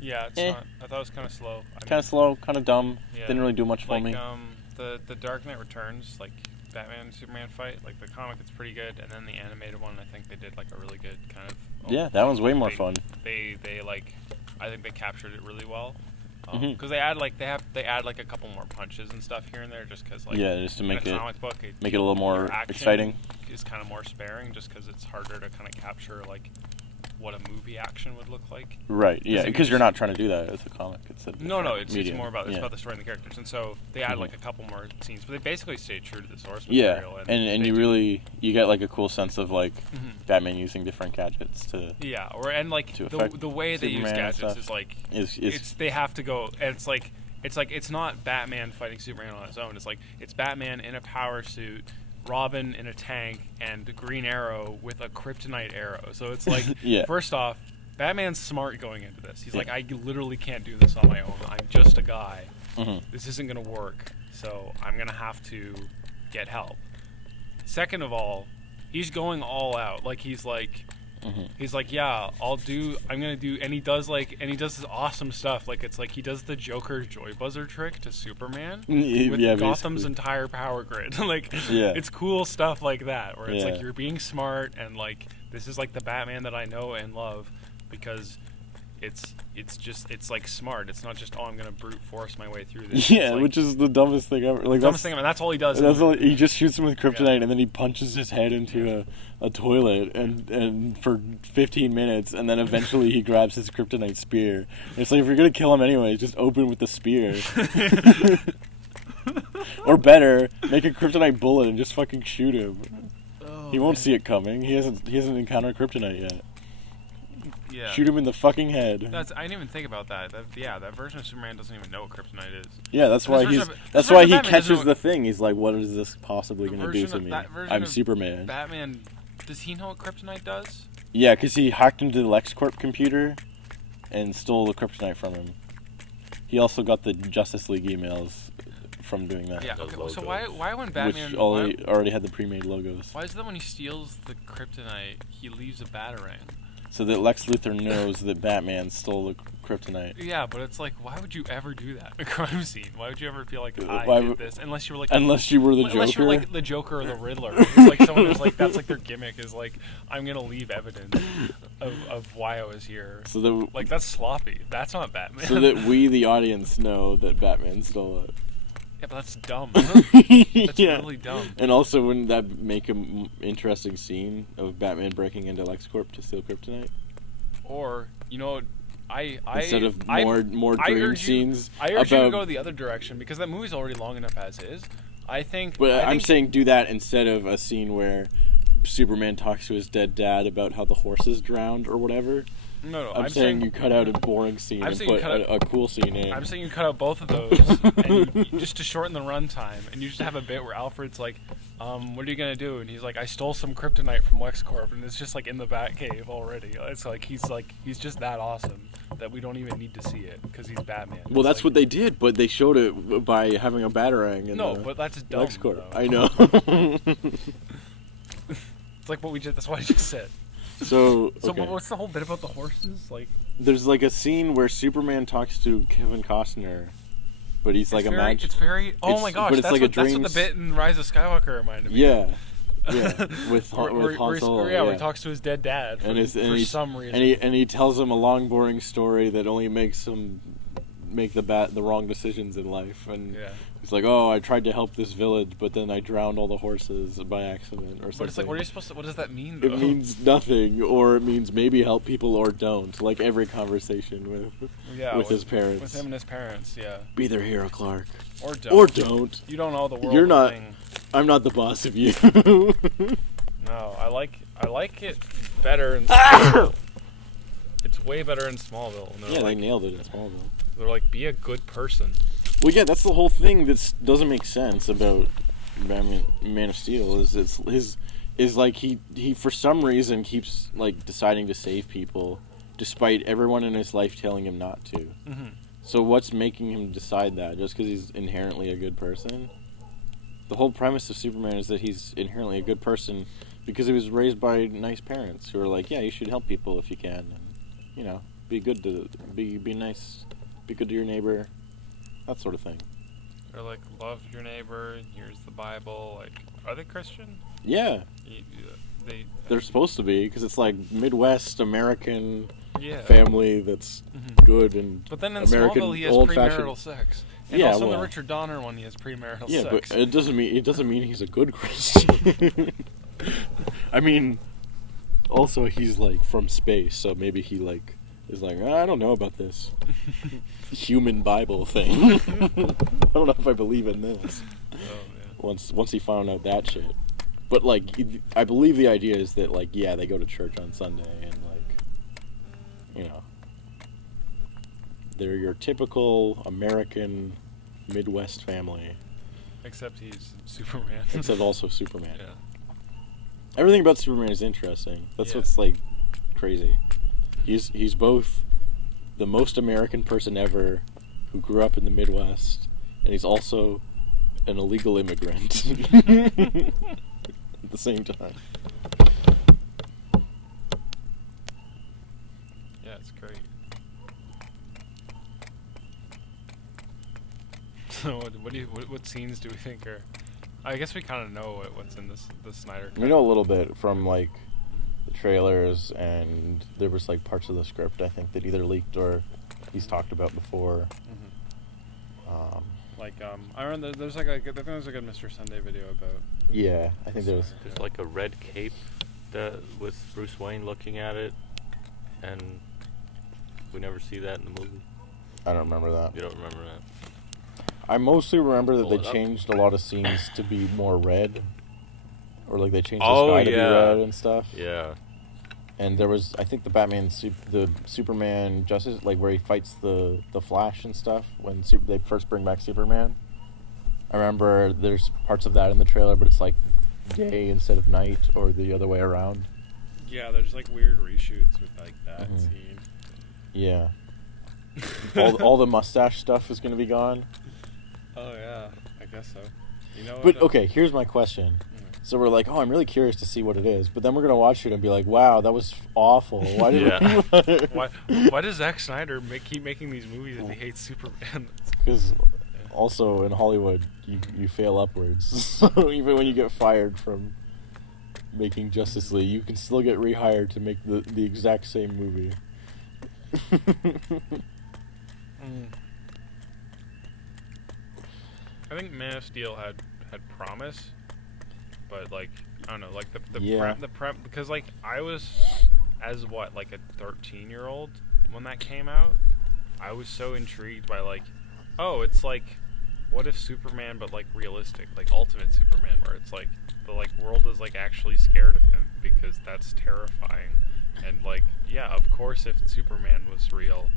it's not. I thought it was kind of slow. Kind of slow, kind of dumb. Yeah. Didn't really do much for me. The Dark Knight Returns, like Batman and Superman fight, like the comic, it's pretty good, and then the animated one, I think they did like a really good kind of. Yeah, that one's way more fun. They like, I think they captured it really well. Mm-hmm. They add like a couple more punches and stuff here and there, just because like just to make in a it comic book, make it a little more exciting. Is kind of more sparing, just because it's harder to kind of capture like what a movie action would look like. Right. Yeah, because you're not trying to do that as a comic. It's it's more about about the story and the characters, and so they add like a couple more scenes, but they basically stay true to the source material. And you get like a cool sense of like Batman using different gadgets to the way they use gadgets is like they have to go, and it's not Batman fighting Superman on his own. It's like it's Batman in a power suit, Robin in a tank, and Green Arrow with a kryptonite arrow. So it's like, first off, Batman's smart going into this. He's like, I literally can't do this on my own. I'm just a guy. This isn't going to work. So I'm going to have to get help. Second of all, he's going all out. Like, he's like, yeah, I'm going to do, and he does this awesome stuff. Like, it's like he does the Joker joy buzzer trick to Superman with Gotham's basically entire power grid. It's cool stuff like that, where it's like you're being smart, and like this is like the Batman that I know and love, because it's like smart. It's not just, I'm gonna brute force my way through this. Yeah, which is the dumbest thing ever. Like, dumbest thing. I mean, that's all he does. He just shoots him with kryptonite, and then he punches his head into a toilet, and for 15 minutes, and then eventually he grabs his kryptonite spear. And it's like, if you're gonna kill him anyway, just open with the spear. Or better, make a kryptonite bullet and just fucking shoot him. He won't see it coming. He hasn't encountered kryptonite yet. Yeah. Shoot him in the fucking head. I didn't even think about that. That version of Superman doesn't even know what kryptonite is. Yeah, that's why he catches the thing. He's like, what is this possibly going to do to me? I'm Superman. Batman, does he know what kryptonite does? Yeah, because he hacked into the LexCorp computer and stole the kryptonite from him. He also got the Justice League emails from doing that. Yeah, okay, so why when Batman... Which already had the pre-made logos. Why is it that when he steals the kryptonite, he leaves a Batarang? So that Lex Luthor knows that Batman stole the kryptonite. Yeah, but it's like, why would you ever do that in a crime scene? Why would you ever feel like, I did this? Unless you were the Joker? Unless you're like the Joker or the Riddler. It's like someone who's like, that's like their gimmick, is like, I'm going to leave evidence of why I was here. So that, like, that's sloppy. That's not Batman. So that we, the audience, know that Batman stole it. Yeah, but that's dumb. That's really dumb. And also, wouldn't that make an interesting scene of Batman breaking into LexCorp to steal kryptonite? Or, instead of more dream scenes. I urge you to go the other direction, because that movie's already long enough as is. I'm saying do that instead of a scene where Superman talks to his dead dad about how the horses drowned or whatever. No, I'm saying you cut out a boring scene and put a cool scene in. I'm saying you cut out both of those, and just to shorten the runtime, and you just have a bit where Alfred's like, what are you gonna do? And he's like, I stole some kryptonite from LexCorp, and it's just like in the Batcave already. It's like he's just that awesome that we don't even need to see it, because he's Batman. Well, that's what they did, but they showed it by having a Batarang. But that's dumb. LexCorp. Though. I know. It's like what we did. That's what I just said. So but what's the whole bit about the horses? Like, there's like a scene where Superman talks to Kevin Costner, but he's like imagining. It's very. Oh my gosh! But it's that's what the bit in Rise of Skywalker reminded me. Yeah, with Han Solo. Where he talks to his dead dad for some reason. And he tells him a long, boring story that only makes him make the wrong decisions in life. And he's like, "Oh, I tried to help this village, but then I drowned all the horses by accident," or something. But it's like, what does that mean, though? It means nothing, or it means maybe help people or don't. Like every conversation with his parents. With him and his parents, yeah. Be their hero, Clark. Or don't. You don't know the world. You're not. I'm not the boss of you. No, I like it better in Smallville. It's way better in Smallville. They nailed it in Smallville. They're like, be a good person. Well, yeah, that's the whole thing that doesn't make sense about Man of Steel. Is like he for some reason keeps like deciding to save people, despite everyone in his life telling him not to. Mm-hmm. So what's making him decide that? Just because he's inherently a good person? the whole premise of Superman is that he's inherently a good person because he was raised by nice parents who are like, yeah, you should help people if you can, and be good to be nice, be good to your neighbor, that sort of thing. Or like, love your neighbor. Here's the Bible. Like, are they Christian? Yeah, they're supposed to be because it's like Midwest American family that's good and but then in American Smallville he has premarital sex. And also in the Richard Donner one, he has premarital sex. Yeah, but it doesn't mean he's a good Christian. I mean, also he's like from space, so maybe he like is like, I don't know about this human Bible thing. I don't know if I believe in this. Oh man. Once he found out that shit, but like I believe the idea is that like they go to church on Sunday and like they're your typical American Midwest family. Except he's Superman. Except also Superman. Yeah. Everything about Superman is interesting. That's what's like crazy. He's both the most American person ever who grew up in the Midwest, and he's also an illegal immigrant at the same time. Yeah, it's great. So what scenes do we think are? I guess we kind of know what's in the Snyder Cut. We know a little bit from like the trailers, and there was like parts of the script I think that either leaked or he's talked about before. I remember there's like I think there's like a Mr. Sunday video about. Yeah, I think there's like a red cape with Bruce Wayne looking at it, and we never see that in the movie. I don't remember that. You don't remember that? I mostly remember that they changed a lot of scenes to be more red, or like they changed the sky to be red and stuff. Yeah. And there was, I think, the Superman Justice, like where he fights the Flash and stuff when they first bring back Superman. I remember there's parts of that in the trailer, but it's like day instead of night, or the other way around. Yeah, there's like weird reshoots with like that scene. Yeah. all the mustache stuff is going to be gone. Oh yeah, I guess so. You know. But okay, here's my question. So we're like, I'm really curious to see what it is. But then we're going to watch it and be like, wow, that was awful. Why did why does Zack Snyder keep making these movies if he hates Superman? Because also in Hollywood, you fail upwards. So even when you get fired from making Justice League, you can still get rehired to make the exact same movie. I think Man of Steel had promise. But like I don't know, like the prep because like I was like a 13-year-old when that came out. I was so intrigued by like, oh, it's like, what if Superman but like realistic, like Ultimate Superman, where it's like the like world is like actually scared of him because that's terrifying. And like, yeah, of course, if Superman was real,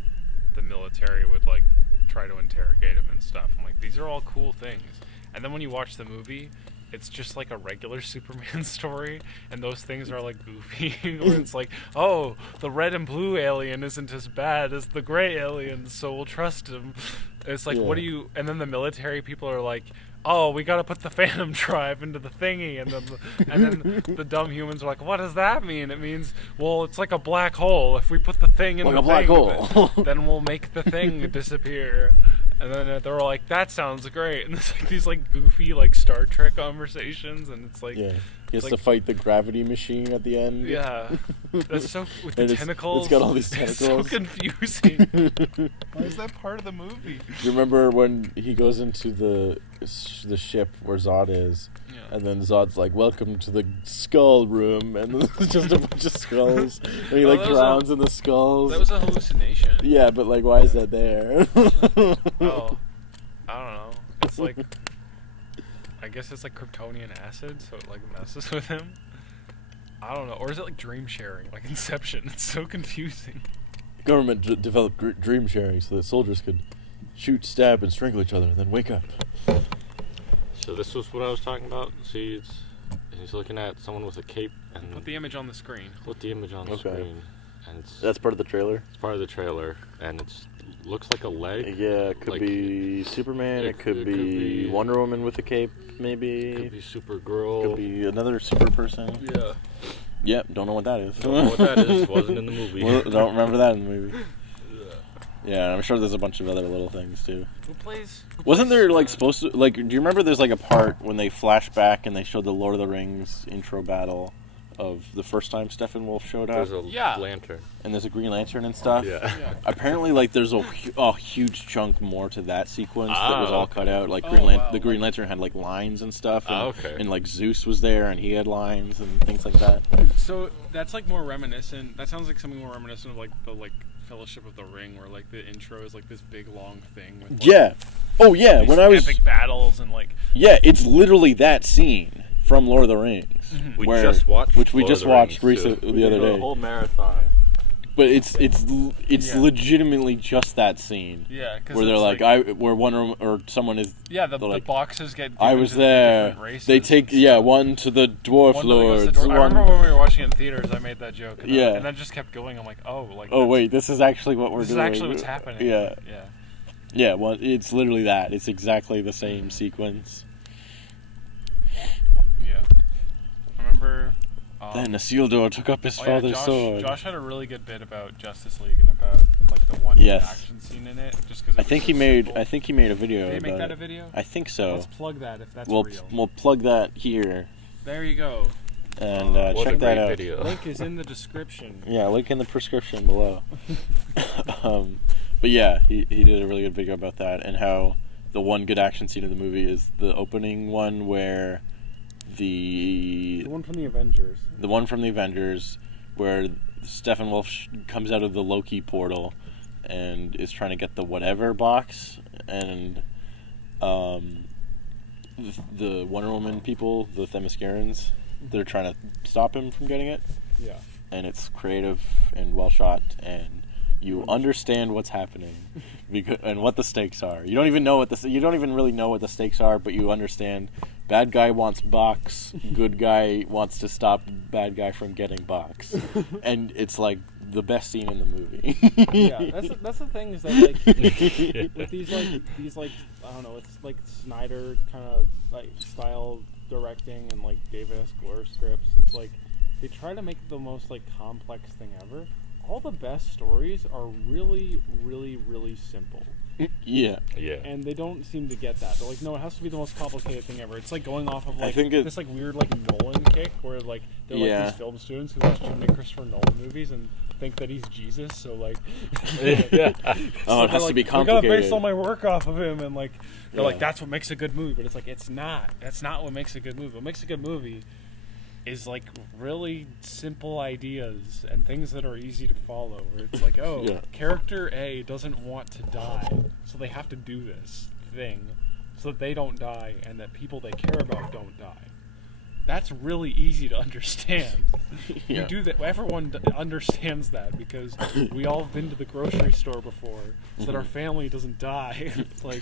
the military would like try to interrogate him and stuff. I'm like, these are all cool things. And then when you watch the movie, it's just like a regular Superman story, and those things are like goofy. Where it's like, oh, the red and blue alien isn't as bad as the gray alien, so we'll trust him. It's like, what do you? And then the military people are like, oh, we got to put the Phantom Drive into the thingy, and then the dumb humans are like, what does that mean? It means, well, it's like a black hole. If we put the thing in like the a black hole, then we'll make the thing disappear. And then they're all like, that sounds great. And it's like these like goofy like Star Trek conversations, and it's like, he has to fight the gravity machine at the end. Yeah, that's so with the tentacles. It's got all these tentacles. It's so confusing. Why is that part of the movie? You remember when he goes into the ship where Zod is, and then Zod's like, "Welcome to the skull room," and there's just a bunch of skulls, and he like drowns in the skulls. That was a hallucination. Yeah, but like, why is that there? Oh, I don't know. It's like, I guess it's like Kryptonian acid, so it like messes with him. I don't know. Or is it like dream sharing, like Inception? It's so confusing. Government developed dream sharing so that soldiers could shoot, stab, and strangle each other, and then wake up. So this was what I was talking about. See, he's looking at someone with a cape and put the image on the screen. Put the image on the screen, and that's part of the trailer. It's part of the trailer, and it's looks like a leg. Yeah, it could Like, be Superman. It could be Wonder Woman with a cape, maybe. Could be Supergirl. Could be another super person. Yeah. Yep, don't know what that is. Don't know what that is. Wasn't in the movie. Well, don't remember that in the movie. Yeah, I'm sure there's a bunch of other little things too. Wasn't there like supposed to like? Do you remember there's like a part when they flash back and they show the Lord of the Rings intro battle of the first time Steppenwolf showed up? There's a lantern. And there's a Green Lantern and stuff. Yeah. Apparently, like there's a huge chunk more to that sequence that was all cut out. Like the Green Lantern had like lines and stuff. And, and like Zeus was there and he had lines and things like that. So that's like more reminiscent. That sounds like something more reminiscent of like the Fellowship of the Ring, where like the intro is like this big long thing with like, when I was epic battles and like it's literally that scene from Lord of the Rings. We just watched recently the other day. A whole marathon. But it's legitimately just that scene. Yeah, where they're like where one or someone is. Yeah, the boxes get. I was there. They take one to the dwarf lords. I remember when we were watching it in theaters, I made that joke. And yeah. And then just kept going. I'm like, wait, this is actually what we're doing. This is actually what's happening. Yeah. Yeah. Yeah. Well, it's literally that. It's exactly the same sequence. Yeah. I remember. Then Isildur took up his father's sword. Josh had a really good bit about Justice League and about like the one action scene in it. Just because I think he made a video. Did he make that a video? I think so. Let's plug that if that's real. We'll plug that here. There you go. And check that out. Video. Link is in the description. Yeah, link in the prescription below. But yeah, he did a really good video about that and how the one good action scene of the movie is the opening one where the one from the Avengers. The one from the Avengers where Steppenwolf comes out of the Loki portal and is trying to get the whatever box, and the Wonder Woman people, the Themyscirans, they're trying to stop him from getting it. Yeah. And it's creative and well shot, and you understand what's happening and what the stakes are. You don't even really know what the stakes are, but you understand. Bad guy wants box. Good guy wants to stop bad guy from getting box, and it's like the best scene in the movie. Yeah, that's the thing is that like with these I don't know, it's like Snyder kind of like style directing and like David S. Goyer scripts. It's like they try to make the most like complex thing ever. All the best stories are really, really, really simple. Yeah. And they don't seem to get that. They're like, no, it has to be the most complicated thing ever. It's like going off of like this like weird like Nolan kick where like they're like these film students who watch too many Christopher Nolan movies and think that he's Jesus. So like, it has to be complicated. I gotta base all my work off of him, and like they're like that's what makes a good movie. But it's like it's not. That's not what makes a good movie. What makes a good movie is like really simple ideas and things that are easy to follow. Where it's like, character A doesn't want to die, so they have to do this thing so that they don't die and that people they care about don't die. That's really easy to understand. You do that. Everyone understands that because we all have been to the grocery store before, so that our family doesn't die. It's like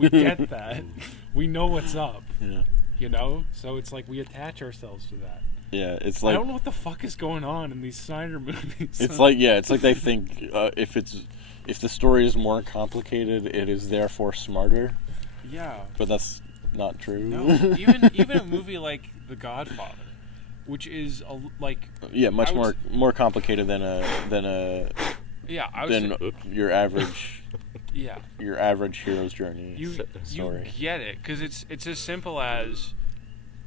we get that. We know what's up. Yeah. You know, so it's like we attach ourselves to that. Yeah, it's like I don't know what the fuck is going on in these Snyder movies. It's like they think if the story is more complicated, it is therefore smarter. Yeah, but that's not true. No, even a movie like The Godfather, which is much more complicated than your average. Yeah, your average hero's journey. You get it because it's as simple as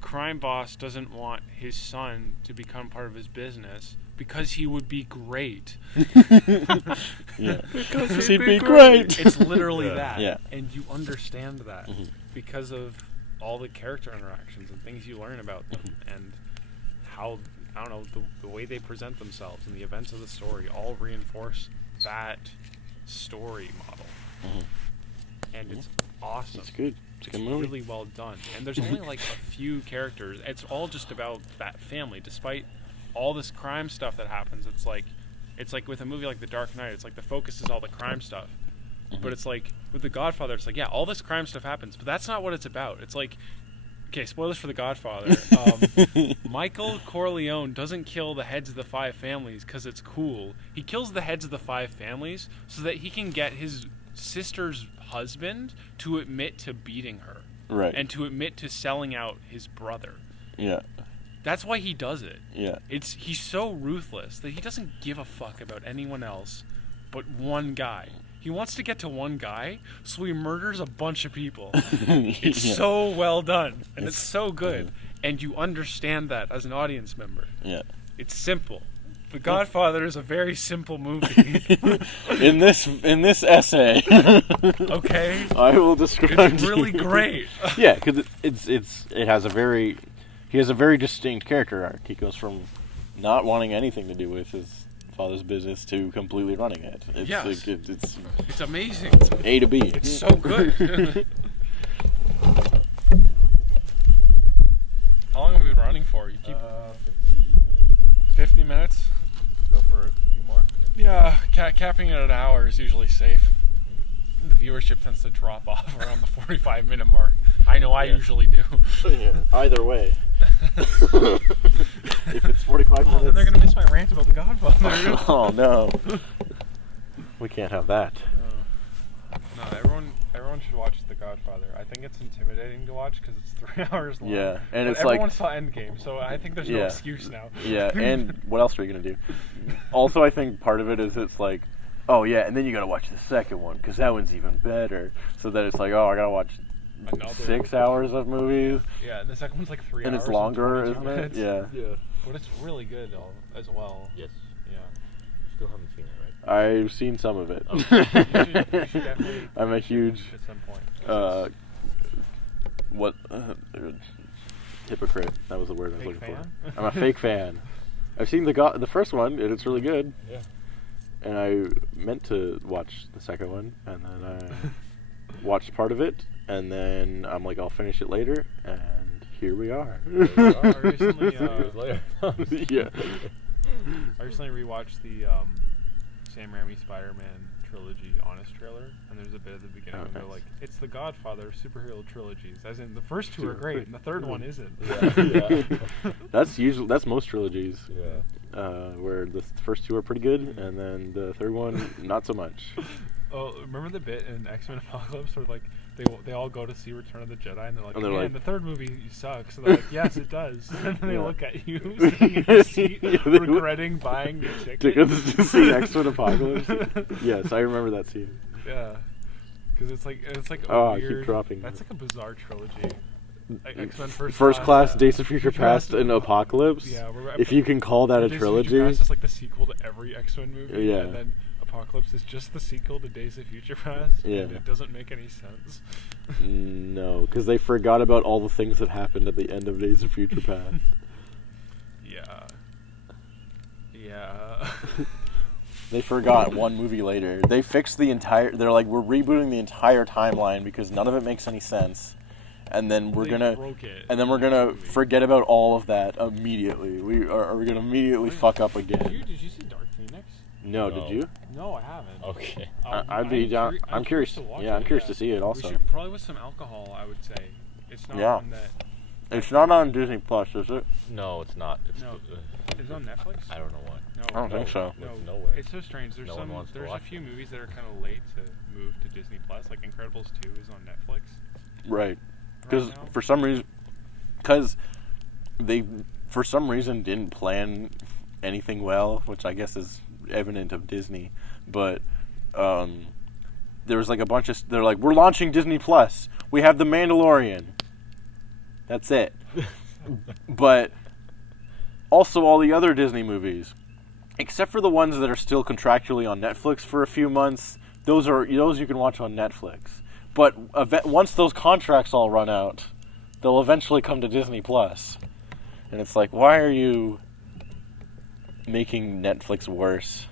crime boss doesn't want his son to become part of his business because he would be great. Because he'd be great. It's literally that. Yeah. And you understand that because of all the character interactions and things you learn about them and how the way they present themselves and the events of the story all reinforce that story model. And it's awesome. It's good. It's a good movie. Really well done. And there's only like a few characters. It's all just about that family. Despite all this crime stuff that happens, it's like with a movie like The Dark Knight, it's like the focus is all the crime stuff. But it's like with The Godfather, it's like all this crime stuff happens, but that's not what it's about. It's like Okay, spoilers for The Godfather. Michael Corleone doesn't kill the heads of the 5 families because it's cool. He kills the heads of the 5 families so that he can get his sister's husband to admit to beating her. Right. And to admit to selling out his brother. Yeah. That's why he does it. Yeah. He's so ruthless that he doesn't give a fuck about anyone else but one guy. He wants to get to one guy, so he murders a bunch of people. It's so well done, and it's so good, and you understand that as an audience member. Yeah. It's simple. The Godfather is a very simple movie. in this essay, okay, I will describe. It's really great. Yeah, because he has a very distinct character arc. He goes from not wanting anything to do with his father's business to completely running it. It's yes. It's amazing. It's A to B. It's so good. How long have we been running for? You keep 50 minutes. Go for a few more. Yeah, capping it at an hour is usually safe. The viewership tends to drop off around the 45-minute mark. I know I usually do. Yeah, either way. If it's 45 minutes... then they're going to miss my rant about The Godfather. Oh, no. We can't have that. No, everyone should watch The Godfather. I think it's intimidating to watch because it's 3 hours long. Yeah, and but it's everyone saw Endgame, so I think there's no excuse now. Yeah, and what else are you going to do? Also, I think part of it is it's like, oh yeah, and then you got to watch the second one because that one's even better. So that it's like, oh, I got to watch 6 hours of movies. Yeah, the second one's like 3 hours. And it's longer, and isn't minutes. it? Yeah. Yeah. But it's really good as well. Yes. Yeah. You still haven't seen it, right? I've seen some of it. You should definitely I'm a huge at some point. Hypocrite. That was the word I was Fake looking fan? for. I'm a fake fan. I've seen the first one, and it's really good. Yeah. And I meant to watch the second one, and then I watched part of it, and then I'm like, I'll finish it later, and here we are. I recently, Yeah. I recently rewatched the Sam Raimi Spider-Man trilogy honest trailer, and there's a bit at the beginning where they're like, it's the Godfather of superhero trilogies, as in the first 2 are great and the third one isn't. Yeah. That's most trilogies. Yeah. Where the first 2 are pretty good, and then the third one not so much. Oh, remember the bit in X-Men Apocalypse where like they all go to see Return of the Jedi and they're like, man, like, the third movie sucks. And they're like, yes, it does. And then they look at you sitting in your seat, regretting buying your ticket. Tickets to see X-Men Apocalypse. Yes, I remember that scene. Yeah, because it's like a I weird. keep dropping. That's like a bizarre trilogy. X-Men First Class, Days of Future Past, and Apocalypse. Yeah, if you can call that a Days of trilogy. Future Past is like the sequel to every X-Men movie. Yeah. And then Apocalypse is just the sequel to Days of Future Past. Yeah. And it doesn't make any sense. No, because they forgot about all the things that happened at the end of Days of Future Past. Yeah. Yeah. They forgot one movie later. They fixed the entire... They're like, we're rebooting the entire timeline because none of it makes any sense. And then we're gonna... And then we're gonna forget about all of that immediately. We're gonna immediately fuck up again. Did you see Dark Phoenix? No, did you? No, I haven't. Okay. I'd be down. I'm curious. Yeah, I'm curious to see it also. We should, probably with some alcohol, I would say. It's not one that... It's not on Disney Plus, is it? No, it's not. It's No. Is it on Netflix? I don't know why. No. I don't think so. No, way. it's so strange. There's No one wants to there's a watch few movies that are kind of late to move to Disney Plus. Like Incredibles 2 is on Netflix. Right. Because Right now. for some reason... Because they, for some reason, didn't plan anything well, which I guess is evident of Disney. But there was like a bunch of... They're like, we're launching Disney Plus. We have The Mandalorian. That's it. But also all the other Disney movies, except for the ones that are still contractually on Netflix for a few months, those you can watch on Netflix. But once those contracts all run out, they'll eventually come to Disney Plus. And it's like, why are you making Netflix worse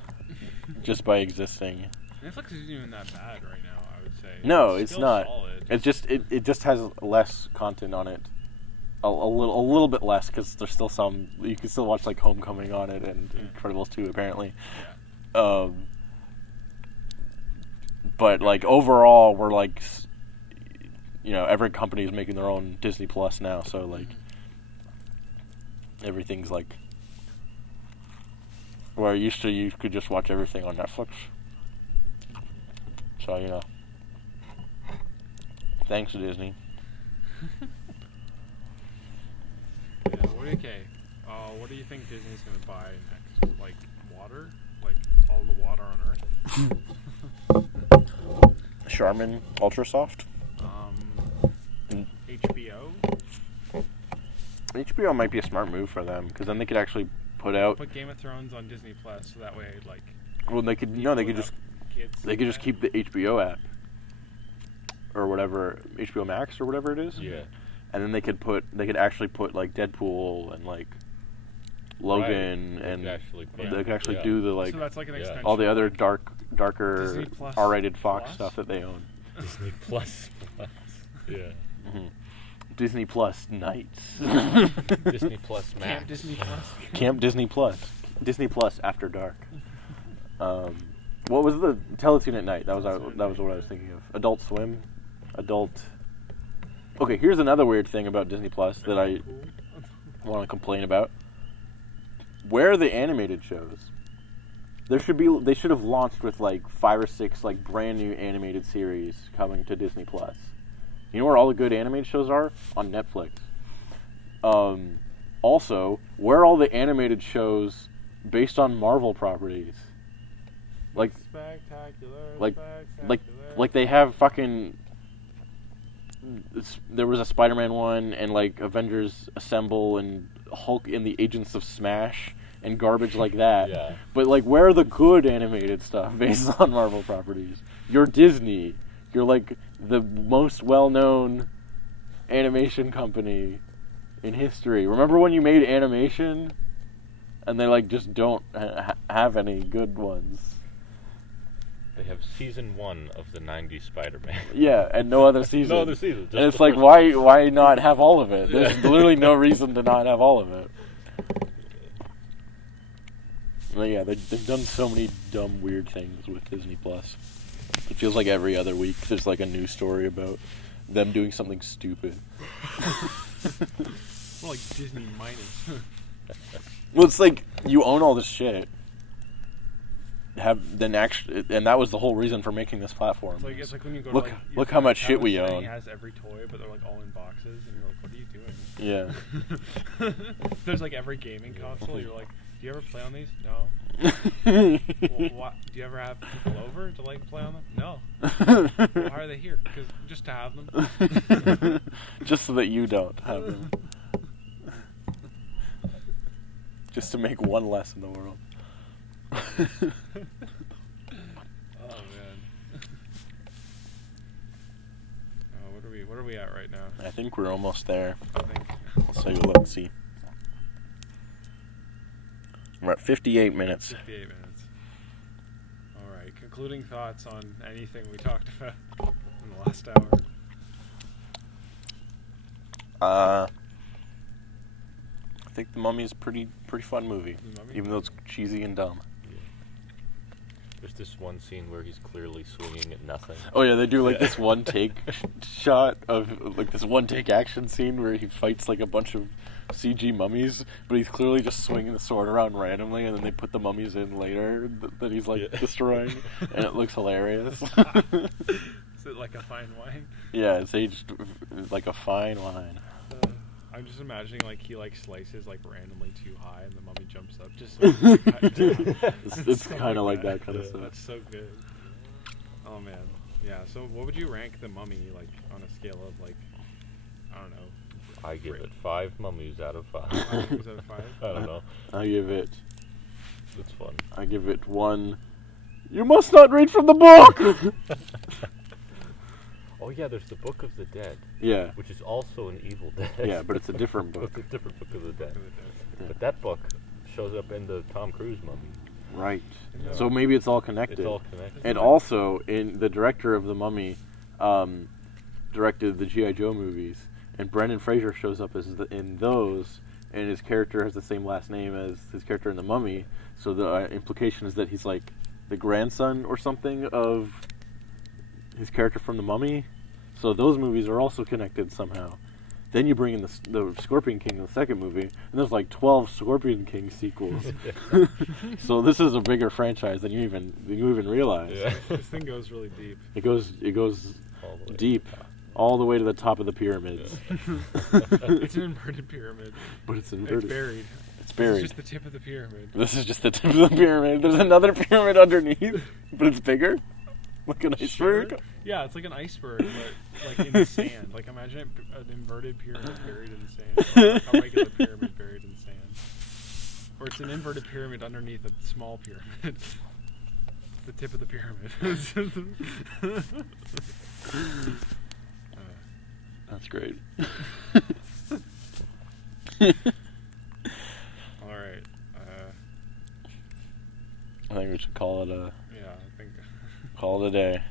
just by existing? Netflix isn't even that bad right now, I would say. No, it's still not. Solid. It's just it just has less content on it. A little bit less, because there's still some... You can still watch, like, Homecoming on it and Incredibles 2, apparently. Yeah. But, like, overall, we're, like... every company is making their own Disney Plus now, so like everything's like where used to you could just watch everything on Netflix. So thanks Disney. Okay. What do you think Disney's gonna buy next? Like water? Like all the water on Earth? Charmin Ultra Soft. HBO. HBO might be a smart move for them because then they could actually put Game of Thrones on Disney Plus, so that way, like. Well, they could just keep the HBO app or whatever, HBO Max or whatever it is. Yeah. And then they could actually put like Deadpool and like Logan, and they could actually do the like so that's like an extension all the other of, darker R-rated Fox stuff that they own. Disney Plus. Yeah. Mm-hmm. Disney Plus Nights. Disney Plus Max. Camp Disney Plus. Camp Disney Plus. Disney Plus After Dark. What was the Teletoon at night? That was what I was thinking of. Adult Swim. Okay, here's another weird thing about Disney Plus that I want to complain about. Where are the animated shows? They should have launched with like 5 or 6 like brand new animated series coming to Disney Plus. You know where all the good animated shows are? On Netflix. Also, where are all the animated shows based on Marvel properties? Like Spectacular. like they have fucking. There was a Spider-Man one, and like Avengers Assemble, and Hulk and the Agents of Smash, and garbage like that. Yeah. But like, where are the good animated stuff based on Marvel properties? You're Disney. You're like the most well-known animation company in history. Remember when you made animation, and they like just don't have any good ones? They have season 1 of the 90s Spider-Man. Yeah, and no other season. No other season. Just and it's the like, first why not have all of it? There's literally no reason to not have all of it. Well, yeah, they've done so many dumb, weird things with Disney Plus. It feels like every other week there's like a new story about them doing something stupid. Well, like Disney minus. Well, it's like you own all this shit. And that was the whole reason for making this platform. It's like when you go look, to like, look how much shit we own. It has every toy, but they're like all in boxes, and you're like, what are you doing? Yeah. There's like every gaming console. You're like, do you ever play on these? No. Well, do you ever have people over to like play on them? No. Well, why are they here? Because just to have them. Just so that you don't have them. Just to make one less in the world. Oh man. What are we at right now? I think we're almost there. I think. So let's see. We're at 58 minutes. 58 minutes. All right. Concluding thoughts on anything we talked about in the last hour. I think The Mummy is a pretty fun movie, even though it's cheesy and dumb. There's this one scene where he's clearly swinging at nothing. Oh yeah, they do like this one take shot of like this one take action scene where he fights like a bunch of CG mummies, but he's clearly just swinging the sword around randomly, and then they put the mummies in later that he's like destroying, and it looks hilarious. Is it like a fine wine? Yeah, it's aged like a fine wine. I'm just imagining like he like slices like randomly too high, and the mummy jumps up just. So it's kind of like that kind of stuff. That's so good. Oh man, yeah. So what would you rank the Mummy like on a scale of like, I don't know. I give it 5 mummies out of 5. 5 mummies out of 5? I don't know. I give it. It's fun. I give it 1. You must not read from the book. Oh yeah, there's the Book of the Dead. Yeah. Which is also an Evil Dead. Yeah, but it's a different book. It's a different Book of the Dead. Yeah. But that book shows up in the Tom Cruise Mummy. Right. Yeah. So maybe it's all connected. It's all connected. And also, in the director of The Mummy directed the G.I. Joe movies, and Brendan Fraser shows up in those, and his character has the same last name as his character in The Mummy, so the implication is that he's like the grandson or something of his character from The Mummy. So those movies are also connected somehow. Then you bring in the Scorpion King in the second movie, and there's like 12 Scorpion King sequels. So this is a bigger franchise than you even realize. Yeah. This thing goes really deep. It goes All the way deep, to the top. all the way to the top of the pyramids. It's an inverted pyramid. But it's It's inverted. buried. It's This buried. is just the tip of the pyramid. This is just the tip of the pyramid. There's another pyramid underneath, but it's bigger, like an iceberg. Sure. Yeah, it's like an iceberg, but like in the sand. Like imagine an inverted pyramid buried in sand. Or a regular pyramid buried in sand. Or it's an inverted pyramid underneath a small pyramid. It's the tip of the pyramid. That's great. All right. I think we should call it a Yeah, I think. call it a day.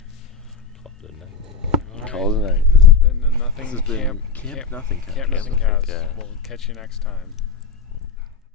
Top of the night. All right. Call it a night. This has been a Nothing This has been Camp Nothing Camp. Camp Nothing Cast. Cast. We'll catch you next time.